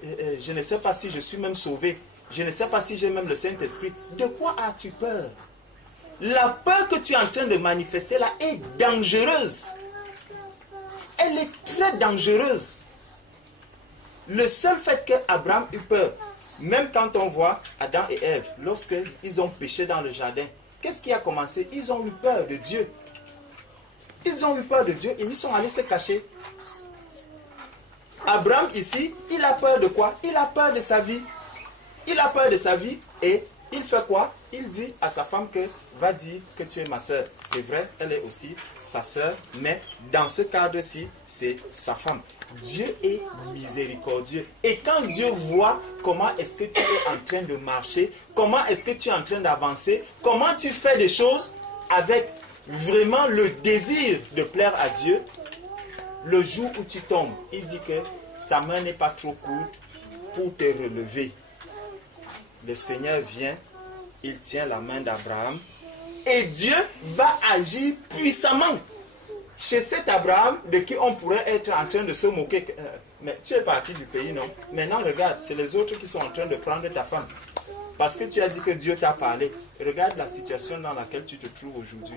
je ne sais pas si je suis même sauvé. Je ne sais pas si j'ai même le Saint-Esprit. De quoi as-tu peur? La peur que tu es en train de manifester là est dangereuse. Elle est très dangereuse. Le seul fait qu'Abraham eut peur, même quand on voit Adam et Ève, lorsqu'ils ont péché dans le jardin, qu'est-ce qui a commencé? Ils ont eu peur de Dieu. Ils ont eu peur de Dieu et ils sont allés se cacher. Abraham ici, il a peur de quoi? Il a peur de sa vie. Il a peur de sa vie et il fait quoi? Il dit à sa femme que va dire que tu es ma soeur. C'est vrai, elle est aussi sa soeur, mais dans ce cadre-ci, c'est sa femme. Dieu est miséricordieux. Et quand Dieu voit comment est-ce que tu es en train de marcher, comment est-ce que tu es en train d'avancer, comment tu fais des choses avec vraiment le désir de plaire à Dieu, le jour où tu tombes, il dit que sa main n'est pas trop courte pour te relever. Le Seigneur vient, il tient la main d'Abraham et Dieu va agir puissamment chez cet Abraham de qui on pourrait être en train de se moquer. Mais tu es parti du pays, non? Maintenant, regarde, c'est les autres qui sont en train de prendre ta femme. Parce que tu as dit que Dieu t'a parlé. Regarde la situation dans laquelle tu te trouves aujourd'hui.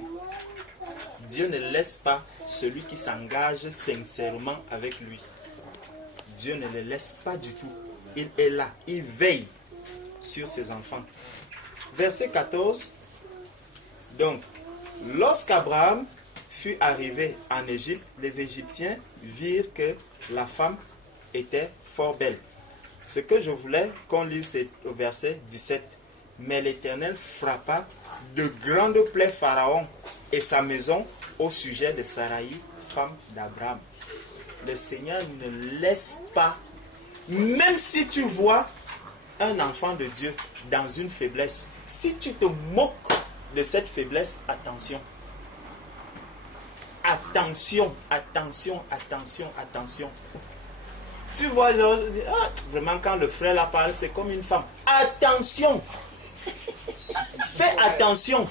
Dieu ne laisse pas celui qui s'engage sincèrement avec lui. Dieu ne le laisse pas du tout. Il est là, il veille sur ses enfants. Verset 14. Donc, lorsqu'Abraham fut arrivé en Égypte, les Égyptiens virent que la femme était fort belle. Ce que je voulais qu'on lise, c'est au verset 17. Mais l'Éternel frappa de grandes plaies Pharaon et sa maison au sujet de Saraï, femme d'Abraham. Le Seigneur ne laisse pas, même si tu vois un enfant de Dieu dans une faiblesse, si tu te moques de cette faiblesse, attention. Attention, attention, attention, attention. Tu vois, genre, je dis, ah, vraiment, quand le frère la parle, c'est comme une femme. Attention. Fais attention.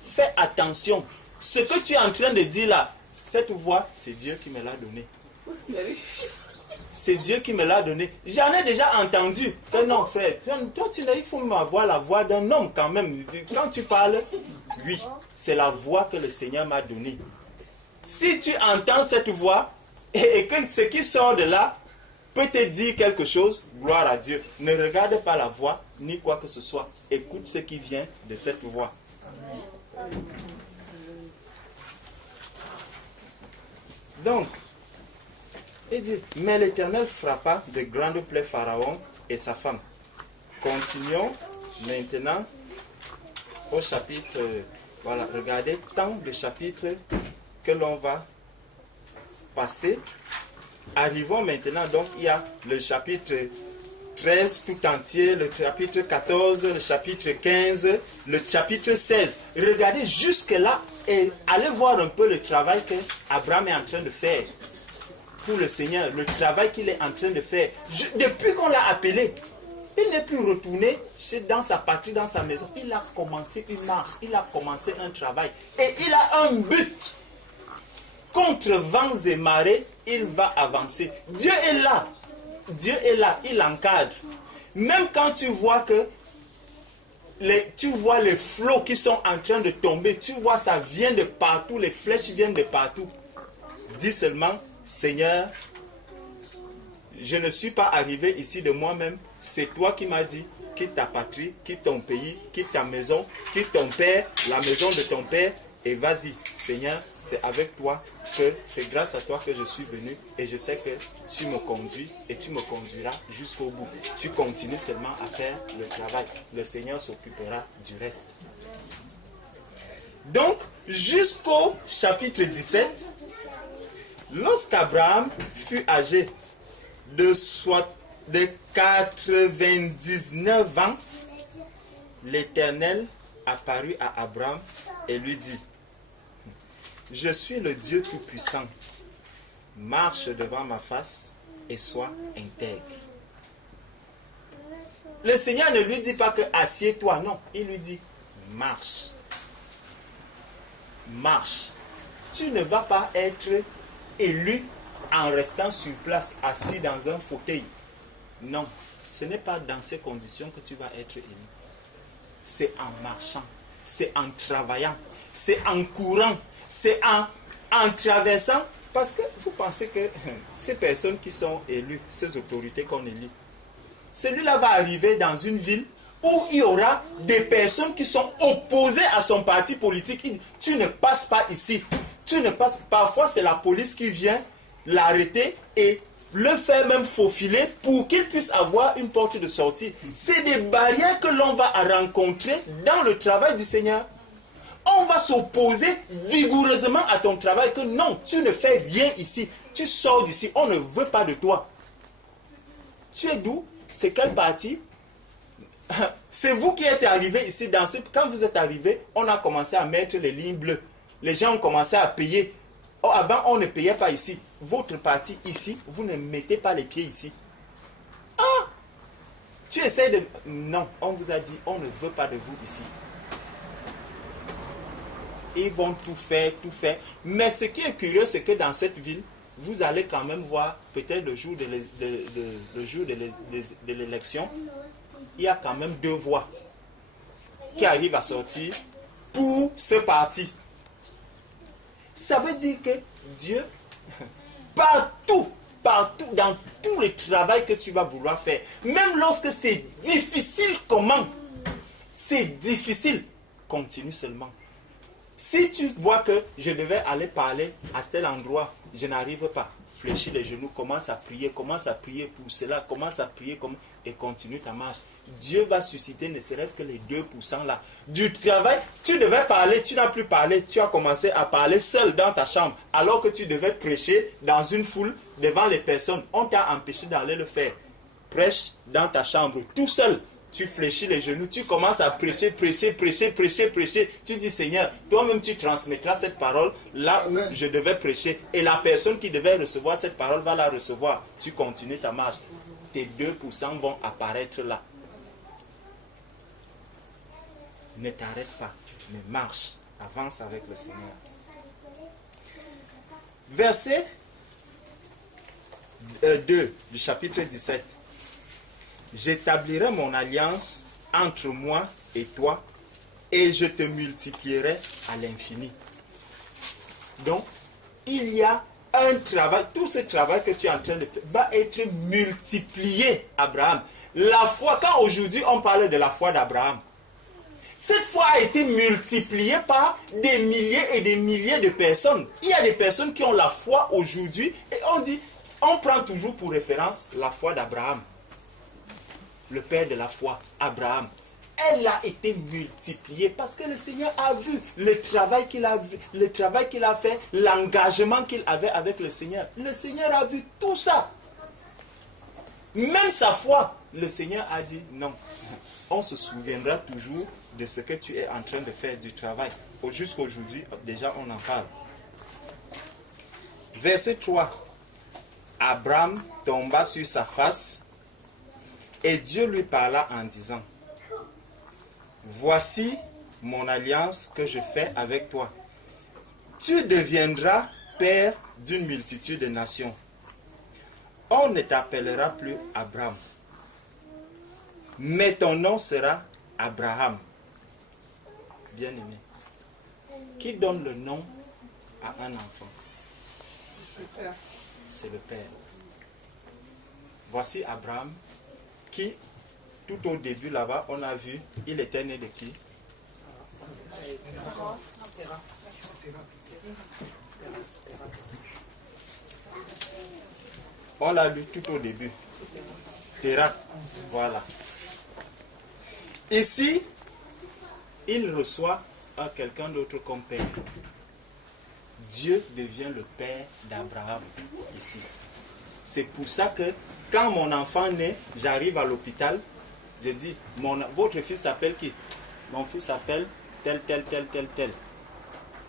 Fais attention. Ce que tu es en train de dire là, cette voix, c'est Dieu qui me l'a donnée. Où est-ce qu'il allait chercher ça? C'est Dieu qui me l'a donné. J'en ai déjà entendu. Que non, frère, toi, il faut m'avoir la voix d'un homme quand même. Quand tu parles, oui, c'est la voix que le Seigneur m'a donnée. Si tu entends cette voix et que ce qui sort de là peut te dire quelque chose, gloire à Dieu. Ne regarde pas la voix ni quoi que ce soit. Écoute ce qui vient de cette voix. Donc, il dit, mais l'Éternel frappa de grandes plaies Pharaon et sa femme. Continuons maintenant au chapitre, voilà, regardez tant de chapitres que l'on va passer. Arrivons maintenant, donc il y a le chapitre 13 tout entier, le chapitre 14, le chapitre 15, le chapitre 16. Regardez jusque là et allez voir un peu le travail que Abraham est en train de faire pour le Seigneur, le travail qu'il est en train de faire. Depuis qu'on l'a appelé, il n'est plus retourné dans sa patrie, dans sa maison. Il a commencé une marche, il a commencé un travail et il a un but. Contre vents et marées, il va avancer. Dieu est là. Dieu est là, il encadre. Même quand tu vois que tu vois les flots qui sont en train de tomber, tu vois ça vient de partout, les flèches viennent de partout. Dis seulement, Seigneur, je ne suis pas arrivé ici de moi-même, c'est toi qui m'as dit, quitte ta patrie, quitte ton pays, quitte ta maison, quitte ton père, la maison de ton père, et vas-y, Seigneur, c'est avec toi que c'est grâce à toi que je suis venu et je sais que tu me conduis et tu me conduiras jusqu'au bout. Tu continues seulement à faire le travail. Le Seigneur s'occupera du reste. Donc, jusqu'au chapitre 17, lorsqu'Abraham fut âgé de 99 ans, l'Éternel apparut à Abraham et lui dit, je suis le Dieu Tout-Puissant. Marche devant ma face et sois intègre. Le Seigneur ne lui dit pas que assieds-toi, non. Il lui dit marche. Marche. Tu ne vas pas être élu en restant sur place, assis dans un fauteuil. Non, ce n'est pas dans ces conditions que tu vas être élu. C'est en marchant, c'est en travaillant, c'est en courant, c'est en traversant. Parce que vous pensez que ces personnes qui sont élues, ces autorités qu'on élit, celui-là va arriver dans une ville où il y aura des personnes qui sont opposées à son parti politique. Il dit, tu ne passes pas ici. Tu ne passes. Parfois, c'est la police qui vient l'arrêter et le faire même faufiler pour qu'il puisse avoir une porte de sortie. C'est des barrières que l'on va rencontrer dans le travail du Seigneur. On va s'opposer vigoureusement à ton travail que non, tu ne fais rien ici. Tu sors d'ici, on ne veut pas de toi. Tu es d'où? C'est quel parti? C'est vous qui êtes arrivé ici. Quand vous êtes arrivé, on a commencé à mettre les lignes bleues. Les gens ont commencé à payer. Oh, avant, on ne payait pas ici. Votre parti ici, vous ne mettez pas les pieds ici. Ah! Tu essaies de... Non, on vous a dit, on ne veut pas de vous ici. Ils vont tout faire, tout faire. Mais ce qui est curieux, c'est que dans cette ville, vous allez quand même voir, peut-être le jour de l'élection, il y a quand même 2 voix qui arrivent à sortir pour ce parti. Ça veut dire que Dieu, partout, dans tout le travail que tu vas vouloir faire, même lorsque c'est difficile, comment? C'est difficile, continue seulement. Si tu vois que je devais aller parler à tel endroit, je n'arrive pas, fléchis les genoux, commence à prier pour cela, commence à prier et continue ta marche. Dieu va susciter ne serait-ce que les 2% là. Du travail, tu devais parler, tu n'as plus parlé, tu as commencé à parler seul dans ta chambre, alors que tu devais prêcher dans une foule devant les personnes. On t'a empêché d'aller le faire. Prêche dans ta chambre, tout seul. Tu fléchis les genoux, tu commences à prêcher. Tu dis, Seigneur, toi-même tu transmettras cette parole là où je devais prêcher. Et la personne qui devait recevoir cette parole va la recevoir. Tu continues ta marche. Tes 2% vont apparaître là. Ne t'arrête pas, mais marche, avance avec le Seigneur. Verset 2 du chapitre 17. J'établirai mon alliance entre moi et toi et je te multiplierai à l'infini. Donc, il y a un travail, tout ce travail que tu es en train de faire va être multiplié, Abraham. La foi, quand aujourd'hui on parle de la foi d'Abraham, cette foi a été multipliée par des milliers et des milliers de personnes. Il y a des personnes qui ont la foi aujourd'hui et on prend toujours pour référence la foi d'Abraham. Le père de la foi, Abraham. Elle a été multipliée parce que le Seigneur a vu le travail qu'il a fait, l'engagement qu'il avait avec le Seigneur. Le Seigneur a vu tout ça. Même sa foi, le Seigneur a dit non. On se souviendra toujours de ce que tu es en train de faire du travail. Jusqu'aujourd'hui, déjà on en parle. Verset 3. Abraham tomba sur sa face et Dieu lui parla en disant, voici mon alliance que je fais avec toi. Tu deviendras père d'une multitude de nations. On ne t'appellera plus Abraham, mais ton nom sera Abraham. Bien-aimé, qui donne le nom à un enfant? C'est le Père. Voici Abraham qui, tout au début là-bas, on a vu, il était né de qui? On l'a lu tout au début. Terah. Voilà. Ici, il reçoit quelqu'un d'autre comme père. Dieu devient le père d'Abraham ici. C'est pour ça que quand mon enfant naît, j'arrive à l'hôpital, je dis, votre fils s'appelle qui? Mon fils s'appelle tel.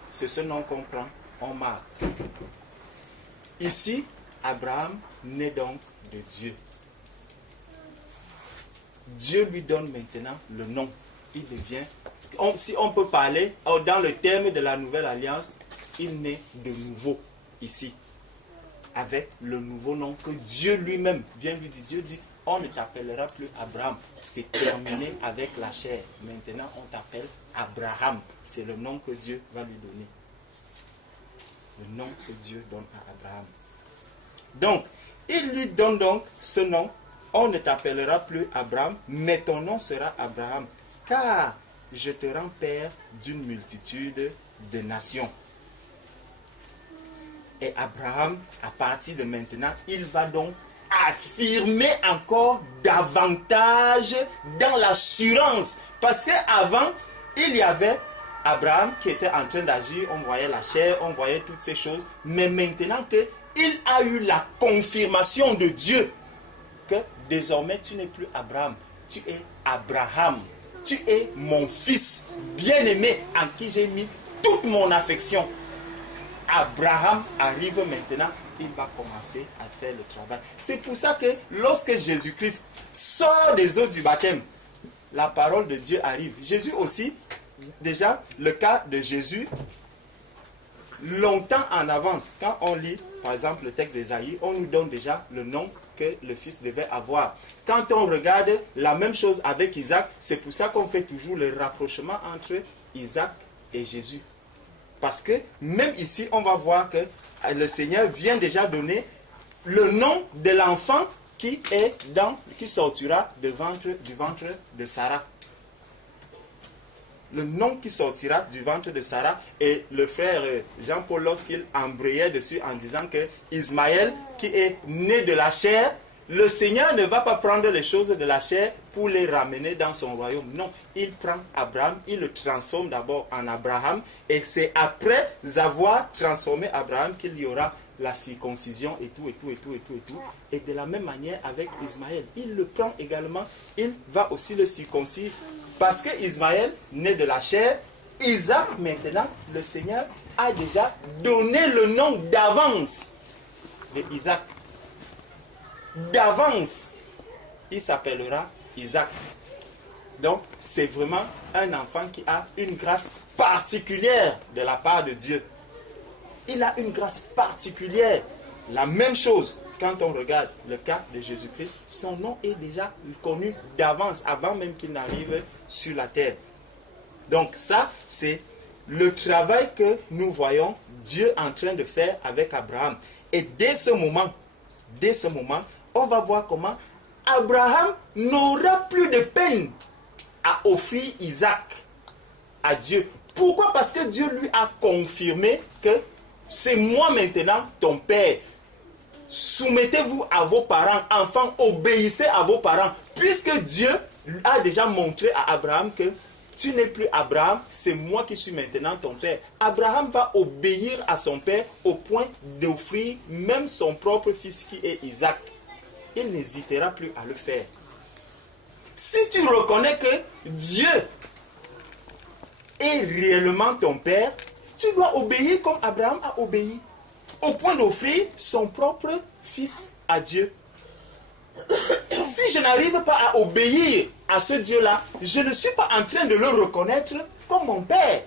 C'est ce nom qu'on prend, on marque. Ici, Abraham naît donc de Dieu. Dieu lui donne maintenant le nom. Il devient, si on peut parler, dans le terme de la nouvelle alliance, il naît de nouveau ici. Avec le nouveau nom que Dieu lui-même vient lui dire. Dieu dit, on ne t'appellera plus Abraham. C'est terminé avec la chair. Maintenant, on t'appelle Abraham. C'est le nom que Dieu va lui donner. Le nom que Dieu donne à Abraham. Donc, il lui donne donc ce nom. On ne t'appellera plus Abraham, mais ton nom sera Abraham. Car je te rends père d'une multitude de nations. Et Abraham, à partir de maintenant, il va donc affirmer encore davantage dans l'assurance. Parce qu'avant, il y avait Abraham qui était en train d'agir, on voyait la chair, on voyait toutes ces choses. Mais maintenant qu'il a eu la confirmation de Dieu que désormais tu n'es plus Abraham, tu es Abraham. Tu es mon fils bien-aimé en qui j'ai mis toute mon affection. Abraham arrive maintenant, il va commencer à faire le travail. C'est pour ça que lorsque Jésus-Christ sort des eaux du baptême, la parole de Dieu arrive. Jésus aussi, déjà, le cas de Jésus, longtemps en avance, quand on lit, par exemple, le texte d'Ésaïe, on nous donne déjà le nom que le fils devait avoir. Quand on regarde la même chose avec Isaac, c'est pour ça qu'on fait toujours le rapprochement entre Isaac et Jésus. Parce que même ici, on va voir que le Seigneur vient déjà donner le nom de l'enfant qui sortira du ventre de Sarah. Le nom qui sortira du ventre de Sarah. Et le frère Jean-Paul, lorsqu'il embrayait dessus en disant que Ismaël, qui est né de la chair, le Seigneur ne va pas prendre les choses de la chair pour les ramener dans son royaume. Non, il prend Abraham, il le transforme d'abord en Abraham, et c'est après avoir transformé Abraham qu'il y aura la circoncision et tout, et tout, et tout, et tout, et tout. Et de la même manière avec Ismaël, il le prend également, il va aussi le circoncire. Parce que Ismaël, né de la chair, Isaac maintenant, le Seigneur a déjà donné le nom d'avance de Isaac. D'avance, il s'appellera Isaac. Donc, c'est vraiment un enfant qui a une grâce particulière de la part de Dieu. Il a une grâce particulière. La même chose, quand on regarde le cas de Jésus-Christ, son nom est déjà connu d'avance, avant même qu'il n'arrive sur la terre. Donc ça, c'est le travail que nous voyons Dieu en train de faire avec Abraham. Et dès ce moment, on va voir comment Abraham n'aura plus de peine à offrir Isaac à Dieu. Pourquoi? Parce que Dieu lui a confirmé que c'est moi maintenant ton père. Soumettez-vous à vos parents, enfants, obéissez à vos parents. Puisque Dieu a déjà montré à Abraham que tu n'es plus Abraham, c'est moi qui suis maintenant ton père. Abraham va obéir à son père au point d'offrir même son propre fils qui est Isaac. Il n'hésitera plus à le faire. Si tu reconnais que Dieu est réellement ton père, tu dois obéir comme Abraham a obéi, au point d'offrir son propre fils à Dieu. Si je n'arrive pas à obéir à ce Dieu-là, je ne suis pas en train de le reconnaître comme mon père.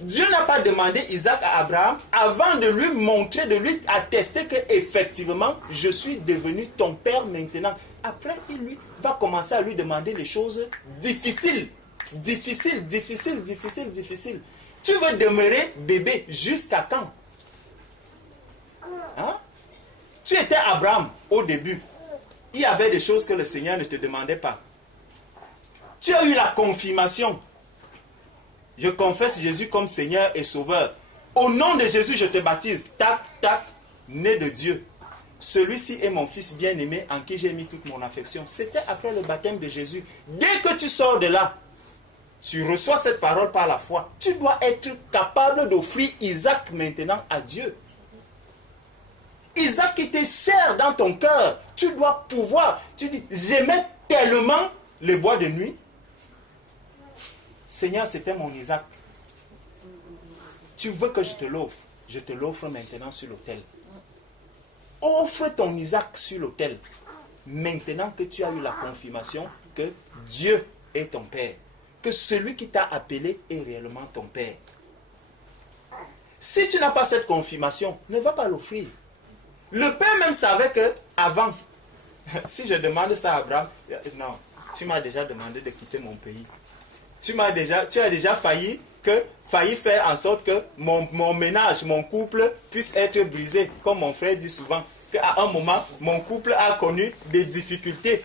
Dieu n'a pas demandé Isaac à Abraham avant de lui montrer, de lui attester que effectivement je suis devenu ton père maintenant. Après, il lui va commencer à lui demander des choses difficiles. Difficiles. Tu veux demeurer bébé jusqu'à quand? Hein? Tu étais Abraham au début. Il y avait des choses que le Seigneur ne te demandait pas. Tu as eu la confirmation. Je confesse Jésus comme Seigneur et Sauveur. Au nom de Jésus, je te baptise. Tac, tac, né de Dieu. Celui-ci est mon fils bien-aimé en qui j'ai mis toute mon affection. C'était après le baptême de Jésus. Dès que tu sors de là, tu reçois cette parole par la foi. Tu dois être capable d'offrir Isaac maintenant à Dieu. Isaac était cher dans ton cœur. Tu dois pouvoir. Tu dis, j'aimais tellement les bois de nuit. Seigneur, c'était mon Isaac. Tu veux que je te l'offre? Je te l'offre maintenant sur l'autel. Offre ton Isaac sur l'autel. Maintenant que tu as eu la confirmation que Dieu est ton Père. Que celui qui t'a appelé est réellement ton Père. Si tu n'as pas cette confirmation, ne va pas l'offrir. Le Père même savait que avant, si je demande ça à Abraham, non, tu m'as déjà demandé de quitter mon pays. Tu as déjà failli faire en sorte que mon ménage, mon couple puisse être brisé. Comme mon frère dit souvent, qu'à un moment, mon couple a connu des difficultés.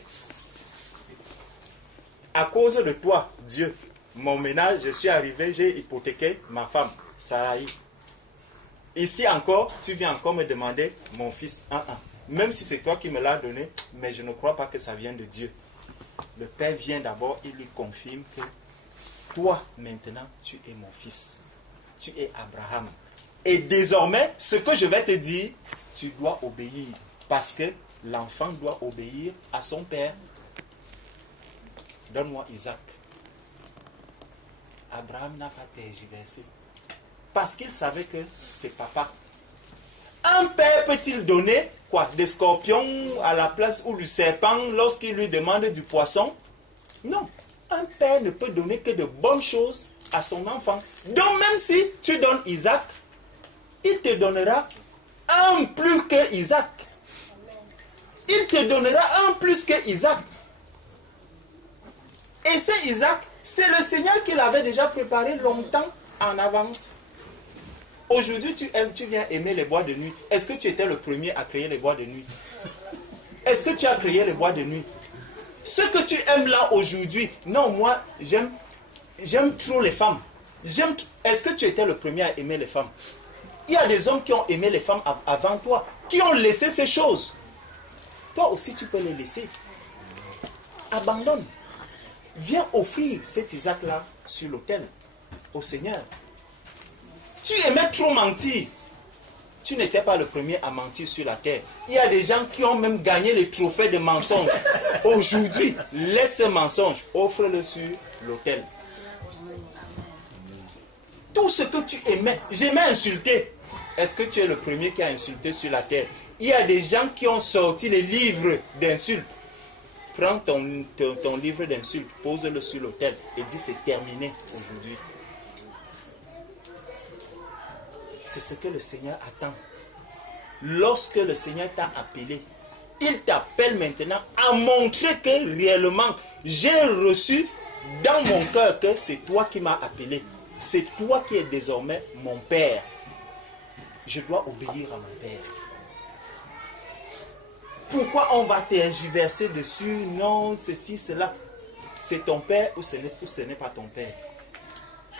À cause de toi, Dieu, mon ménage, je suis arrivé, j'ai hypothéqué ma femme, Sarai. Ici encore, tu viens encore me demander mon fils. Même si c'est toi qui me l'as donné, mais je ne crois pas que ça vienne de Dieu. Le Père vient d'abord, il lui confirme que toi, maintenant, tu es mon fils. Tu es Abraham. Et désormais, ce que je vais te dire, tu dois obéir. Parce que l'enfant doit obéir à son père. Donne-moi Isaac. Abraham n'a pas tergiversé. Parce qu'il savait que c'est papa. Un père peut-il donner quoi? Des scorpions à la place ou du serpent lorsqu'il lui demande du poisson? Non. Un père ne peut donner que de bonnes choses à son enfant. Donc même si tu donnes Isaac, il te donnera un plus que Isaac. Il te donnera un plus que Isaac. Et c'est Isaac, c'est le Seigneur qui l'avait déjà préparé longtemps en avance. Aujourd'hui, tu viens aimer les bois de nuit. Est-ce que tu étais le premier à créer les bois de nuit? Est-ce que tu as créé les bois de nuit? Ce que tu aimes là aujourd'hui, non, moi, j'aime trop les femmes. Est-ce que tu étais le premier à aimer les femmes? Il y a des hommes qui ont aimé les femmes avant toi, qui ont laissé ces choses. toi aussi tu peux les laisser. Abandonne. Viens offrir cet Isaac-là sur l'autel au Seigneur. Tu aimais trop mentir. Tu n'étais pas le premier à mentir sur la terre. Il y a des gens qui ont même gagné le trophée de mensonge. Aujourd'hui, laisse ce mensonge, offre-le sur l'autel. Tout ce que tu aimais, j'aimais insulter. Est-ce que tu es le premier qui a insulté sur la terre? Il y a des gens qui ont sorti les livres d'insultes. Prends ton livre d'insultes, pose-le sur l'autel et dis c'est terminé aujourd'hui. C'est ce que le Seigneur attend. Lorsque le Seigneur t'a appelé, il t'appelle maintenant à montrer que réellement, j'ai reçu dans mon cœur que c'est toi qui m'as appelé. C'est toi qui es désormais mon Père. Je dois obéir à mon Père. Pourquoi on va tergiverser dessus? Non, ceci, cela. C'est ton Père ou ce n'est pas ton Père.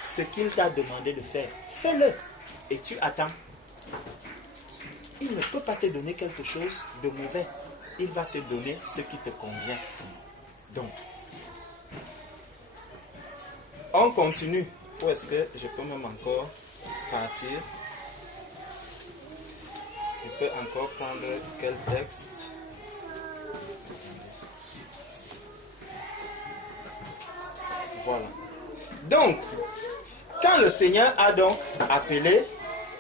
Ce qu'il t'a demandé de faire, fais-le. Et tu attends. Il ne peut pas te donner quelque chose de mauvais. Il va te donner ce qui te convient. Donc, on continue. Où est-ce que je peux même encore partir? Je peux encore prendre quel texte? Voilà. Donc, quand le Seigneur a donc appelé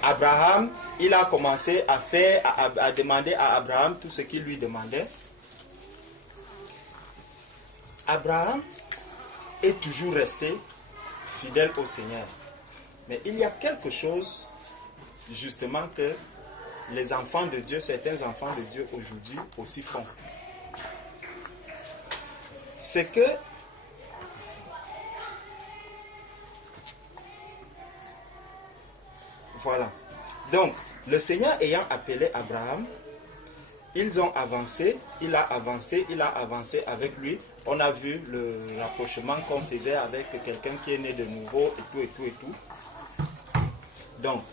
Abraham, il a commencé à demander à Abraham tout ce qu'il lui demandait. Abraham est toujours resté fidèle au Seigneur. Mais il y a quelque chose, justement, que les enfants de Dieu, certains enfants de Dieu aujourd'hui aussi font. C'est que voilà. Donc, le Seigneur ayant appelé Abraham, ils ont avancé, il a avancé avec lui. On a vu le rapprochement qu'on faisait avec quelqu'un qui est né de nouveau et tout. Donc,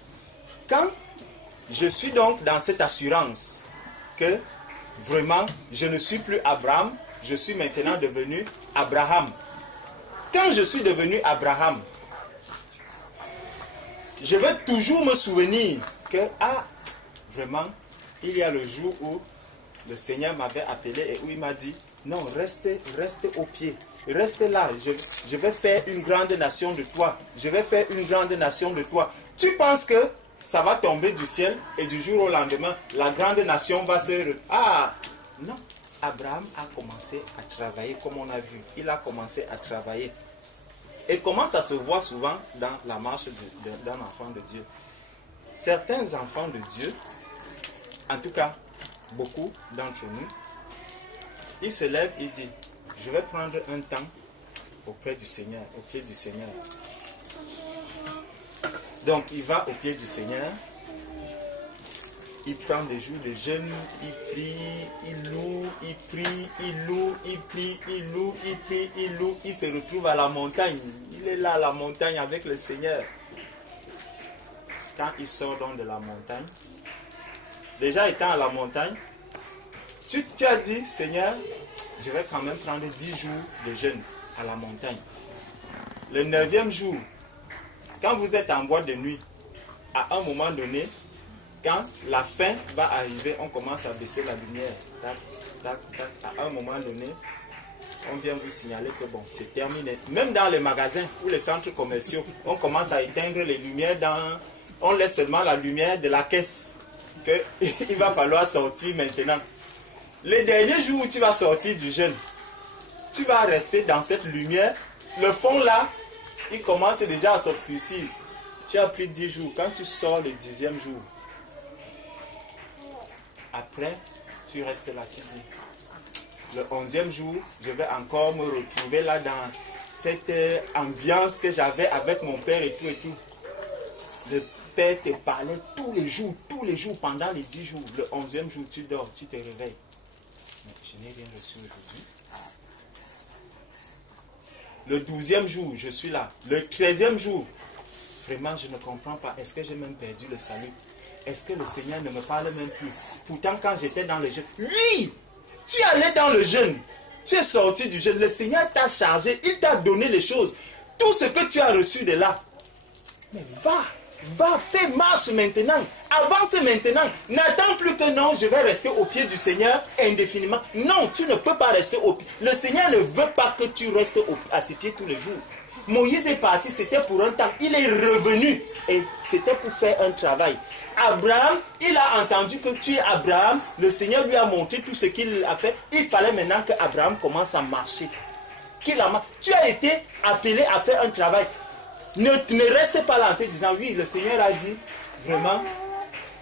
quand je suis donc dans cette assurance que vraiment, je ne suis plus Abraham, je suis maintenant devenu Abraham. Quand je suis devenu Abraham, je vais toujours me souvenir que, vraiment, il y a le jour où le Seigneur m'avait appelé et où il m'a dit, non, restez au pied, restez là, je vais faire une grande nation de toi, je vais faire une grande nation de toi. Tu penses que ça va tomber du ciel et du jour au lendemain, la grande nation va se... Non, Abraham a commencé à travailler comme on a vu, il a commencé à travailler. Et comment ça se voit souvent dans la marche d'un enfant de Dieu? Certains enfants de Dieu, en tout cas beaucoup d'entre nous, ils se lèvent et disent, je vais prendre un temps auprès du Seigneur, au pied du Seigneur. Donc il va au pied du Seigneur, il prend des jours de jeûne, il prie, il loue, il prie, il loue, il prie, il loue, il prie, il loue. Il se retrouve à la montagne. Il est là à la montagne avec le Seigneur. Quand il sort donc de la montagne, déjà étant à la montagne, tu as dit, Seigneur, je vais quand même prendre 10 jours de jeûne à la montagne. Le 9e jour, quand vous êtes en boîte de nuit, à un moment donné, quand la fin va arriver, on commence à baisser la lumière. Tac, tac, tac. À un moment donné, on vient vous signaler que bon, c'est terminé. Même dans les magasins ou les centres commerciaux, on commence à éteindre les lumières on laisse seulement la lumière de la caisse. Il va falloir sortir maintenant. Les derniers jours où tu vas sortir du jeûne, tu vas rester dans cette lumière. Le fond là, il commence déjà à s'obscurcir. Tu as pris 10 jours. Quand tu sors le 10e jour, après, tu restes là, tu dis, le 11e jour, je vais encore me retrouver là dans cette ambiance que j'avais avec mon père et tout. Le père te parlait tous les jours, pendant les 10 jours. Le 11e jour, tu dors, tu te réveilles. Mais je n'ai rien reçu aujourd'hui. Le 12e jour, je suis là. Le 13e jour, vraiment, je ne comprends pas. Est-ce que j'ai même perdu le salut? Est-ce que le Seigneur ne me parle même plus? Pourtant, quand j'étais dans le jeu, lui, Tu es allé dans le jeûne. Tu es sorti du jeûne. Le Seigneur t'a chargé. Il t'a donné les choses. Tout ce que tu as reçu de là. Mais va, fais marche maintenant. Avance maintenant. N'attends plus que non, je vais rester au pied du Seigneur indéfiniment. Non, tu ne peux pas rester au pied. Le Seigneur ne veut pas que tu restes à ses pieds tous les jours. Moïse est parti, c'était pour un temps. Il est revenu et c'était pour faire un travail. Abraham, il a entendu que tu es Abraham. Le Seigneur lui a montré tout ce qu'il a fait. Il fallait maintenant que Abraham commence à marcher. Tu as été appelé à faire un travail. Ne reste pas là en te disant, oui, le Seigneur a dit, vraiment,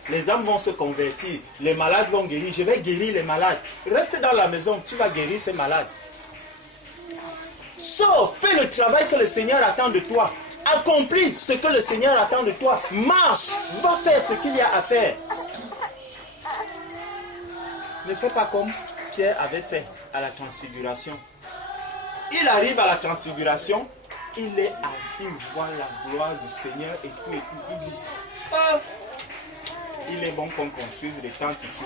les âmes vont se convertir, les malades vont guérir, je vais guérir les malades. Reste dans la maison, tu vas guérir ces malades. Sors, fais le travail que le Seigneur attend de toi. Accomplis ce que le Seigneur attend de toi. Marche, va faire ce qu'il y a à faire. Ne fais pas comme Pierre avait fait à la transfiguration. Il arrive à la transfiguration, il voit la gloire du Seigneur et tout. Il dit, oh, il est bon qu'on construise des tentes ici.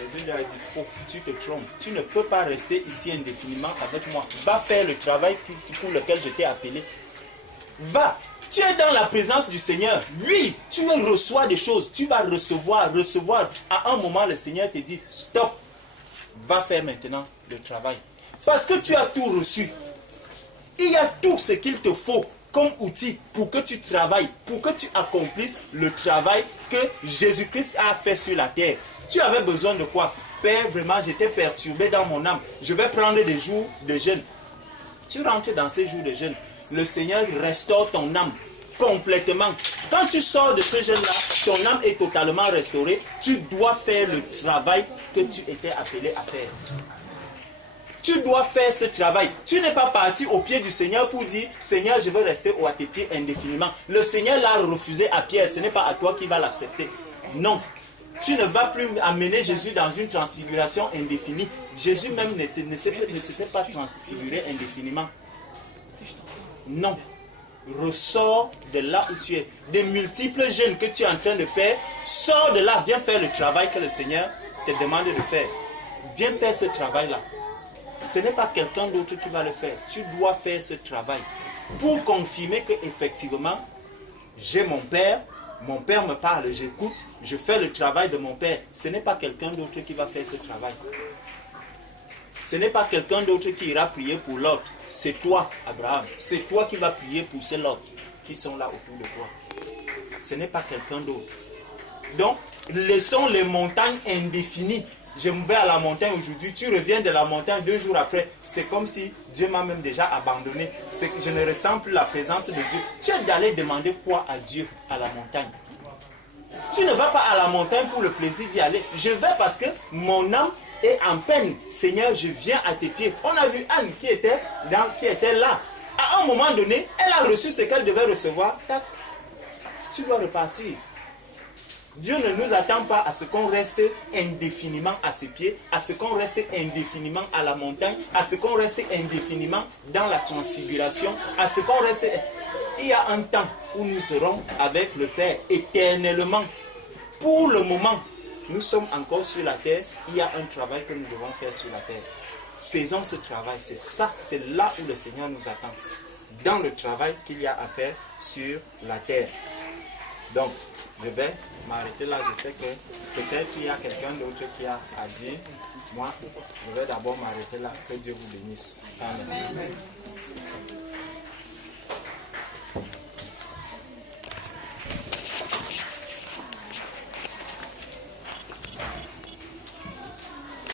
Jésus lui a dit, oh, tu te trompes. Tu ne peux pas rester ici indéfiniment avec moi. Va faire le travail pour lequel je t'ai appelé. Va. Tu es dans la présence du Seigneur. Oui, tu reçois des choses. Tu vas recevoir. À un moment, le Seigneur te dit, stop. Va faire maintenant le travail. Parce que tu as tout reçu. Il y a tout ce qu'il te faut comme outil pour que tu travailles, pour que tu accomplisses le travail que Jésus-Christ a fait sur la terre. Tu avais besoin de quoi? Père, vraiment, j'étais perturbé dans mon âme. Je vais prendre des jours de jeûne. Tu rentres dans ces jours de jeûne. Le Seigneur restaure ton âme complètement. Quand tu sors de ce jeûne-là, ton âme est totalement restaurée. Tu dois faire le travail que tu étais appelé à faire. Tu dois faire ce travail. Tu n'es pas parti au pied du Seigneur pour dire, Seigneur, je veux rester à tes pieds indéfiniment. Le Seigneur l'a refusé à Pierre. Ce n'est pas à toi qui va l'accepter. Non. Tu ne vas plus amener Jésus dans une transfiguration indéfinie. Jésus même ne s'était pas transfiguré indéfiniment. Non. Ressors de là où tu es. Des multiples jeûnes que tu es en train de faire, sors de là. Viens faire le travail que le Seigneur te demande de faire. Viens faire ce travail-là. Ce n'est pas quelqu'un d'autre qui va le faire. Tu dois faire ce travail pour confirmer que effectivement, j'ai mon Père me parle, j'écoute, je fais le travail de mon Père. Ce n'est pas quelqu'un d'autre qui va faire ce travail. Ce n'est pas quelqu'un d'autre qui ira prier pour l'autre. C'est toi, Abraham. C'est toi qui vas prier pour ces autres qui sont là autour de toi. Ce n'est pas quelqu'un d'autre. Donc, laissons les montagnes indéfinies. Je me vais à la montagne aujourd'hui, tu reviens de la montagne 2 jours après. C'est comme si Dieu m'a même déjà abandonné. C'est que je ne ressens plus la présence de Dieu. Tu es d'aller demander quoi à Dieu à la montagne? Tu ne vas pas à la montagne pour le plaisir d'y aller. Je vais parce que mon âme est en peine. Seigneur, je viens à tes pieds. On a vu Anne qui était là. À un moment donné, elle a reçu ce qu'elle devait recevoir. Tac. Tu dois repartir. Dieu ne nous attend pas à ce qu'on reste indéfiniment à ses pieds, à ce qu'on reste indéfiniment à la montagne, à ce qu'on reste indéfiniment dans la transfiguration, à ce qu'on reste... Il y a un temps où nous serons avec le Père éternellement. Pour le moment, nous sommes encore sur la terre. Il y a un travail que nous devons faire sur la terre. Faisons ce travail. C'est ça, c'est là où le Seigneur nous attend. Dans le travail qu'il y a à faire sur la terre. Donc, je vais m'arrêter là. Je sais que peut-être il y a quelqu'un d'autre qui a à dire. Moi, je vais d'abord m'arrêter là. Que Dieu vous bénisse. Amen.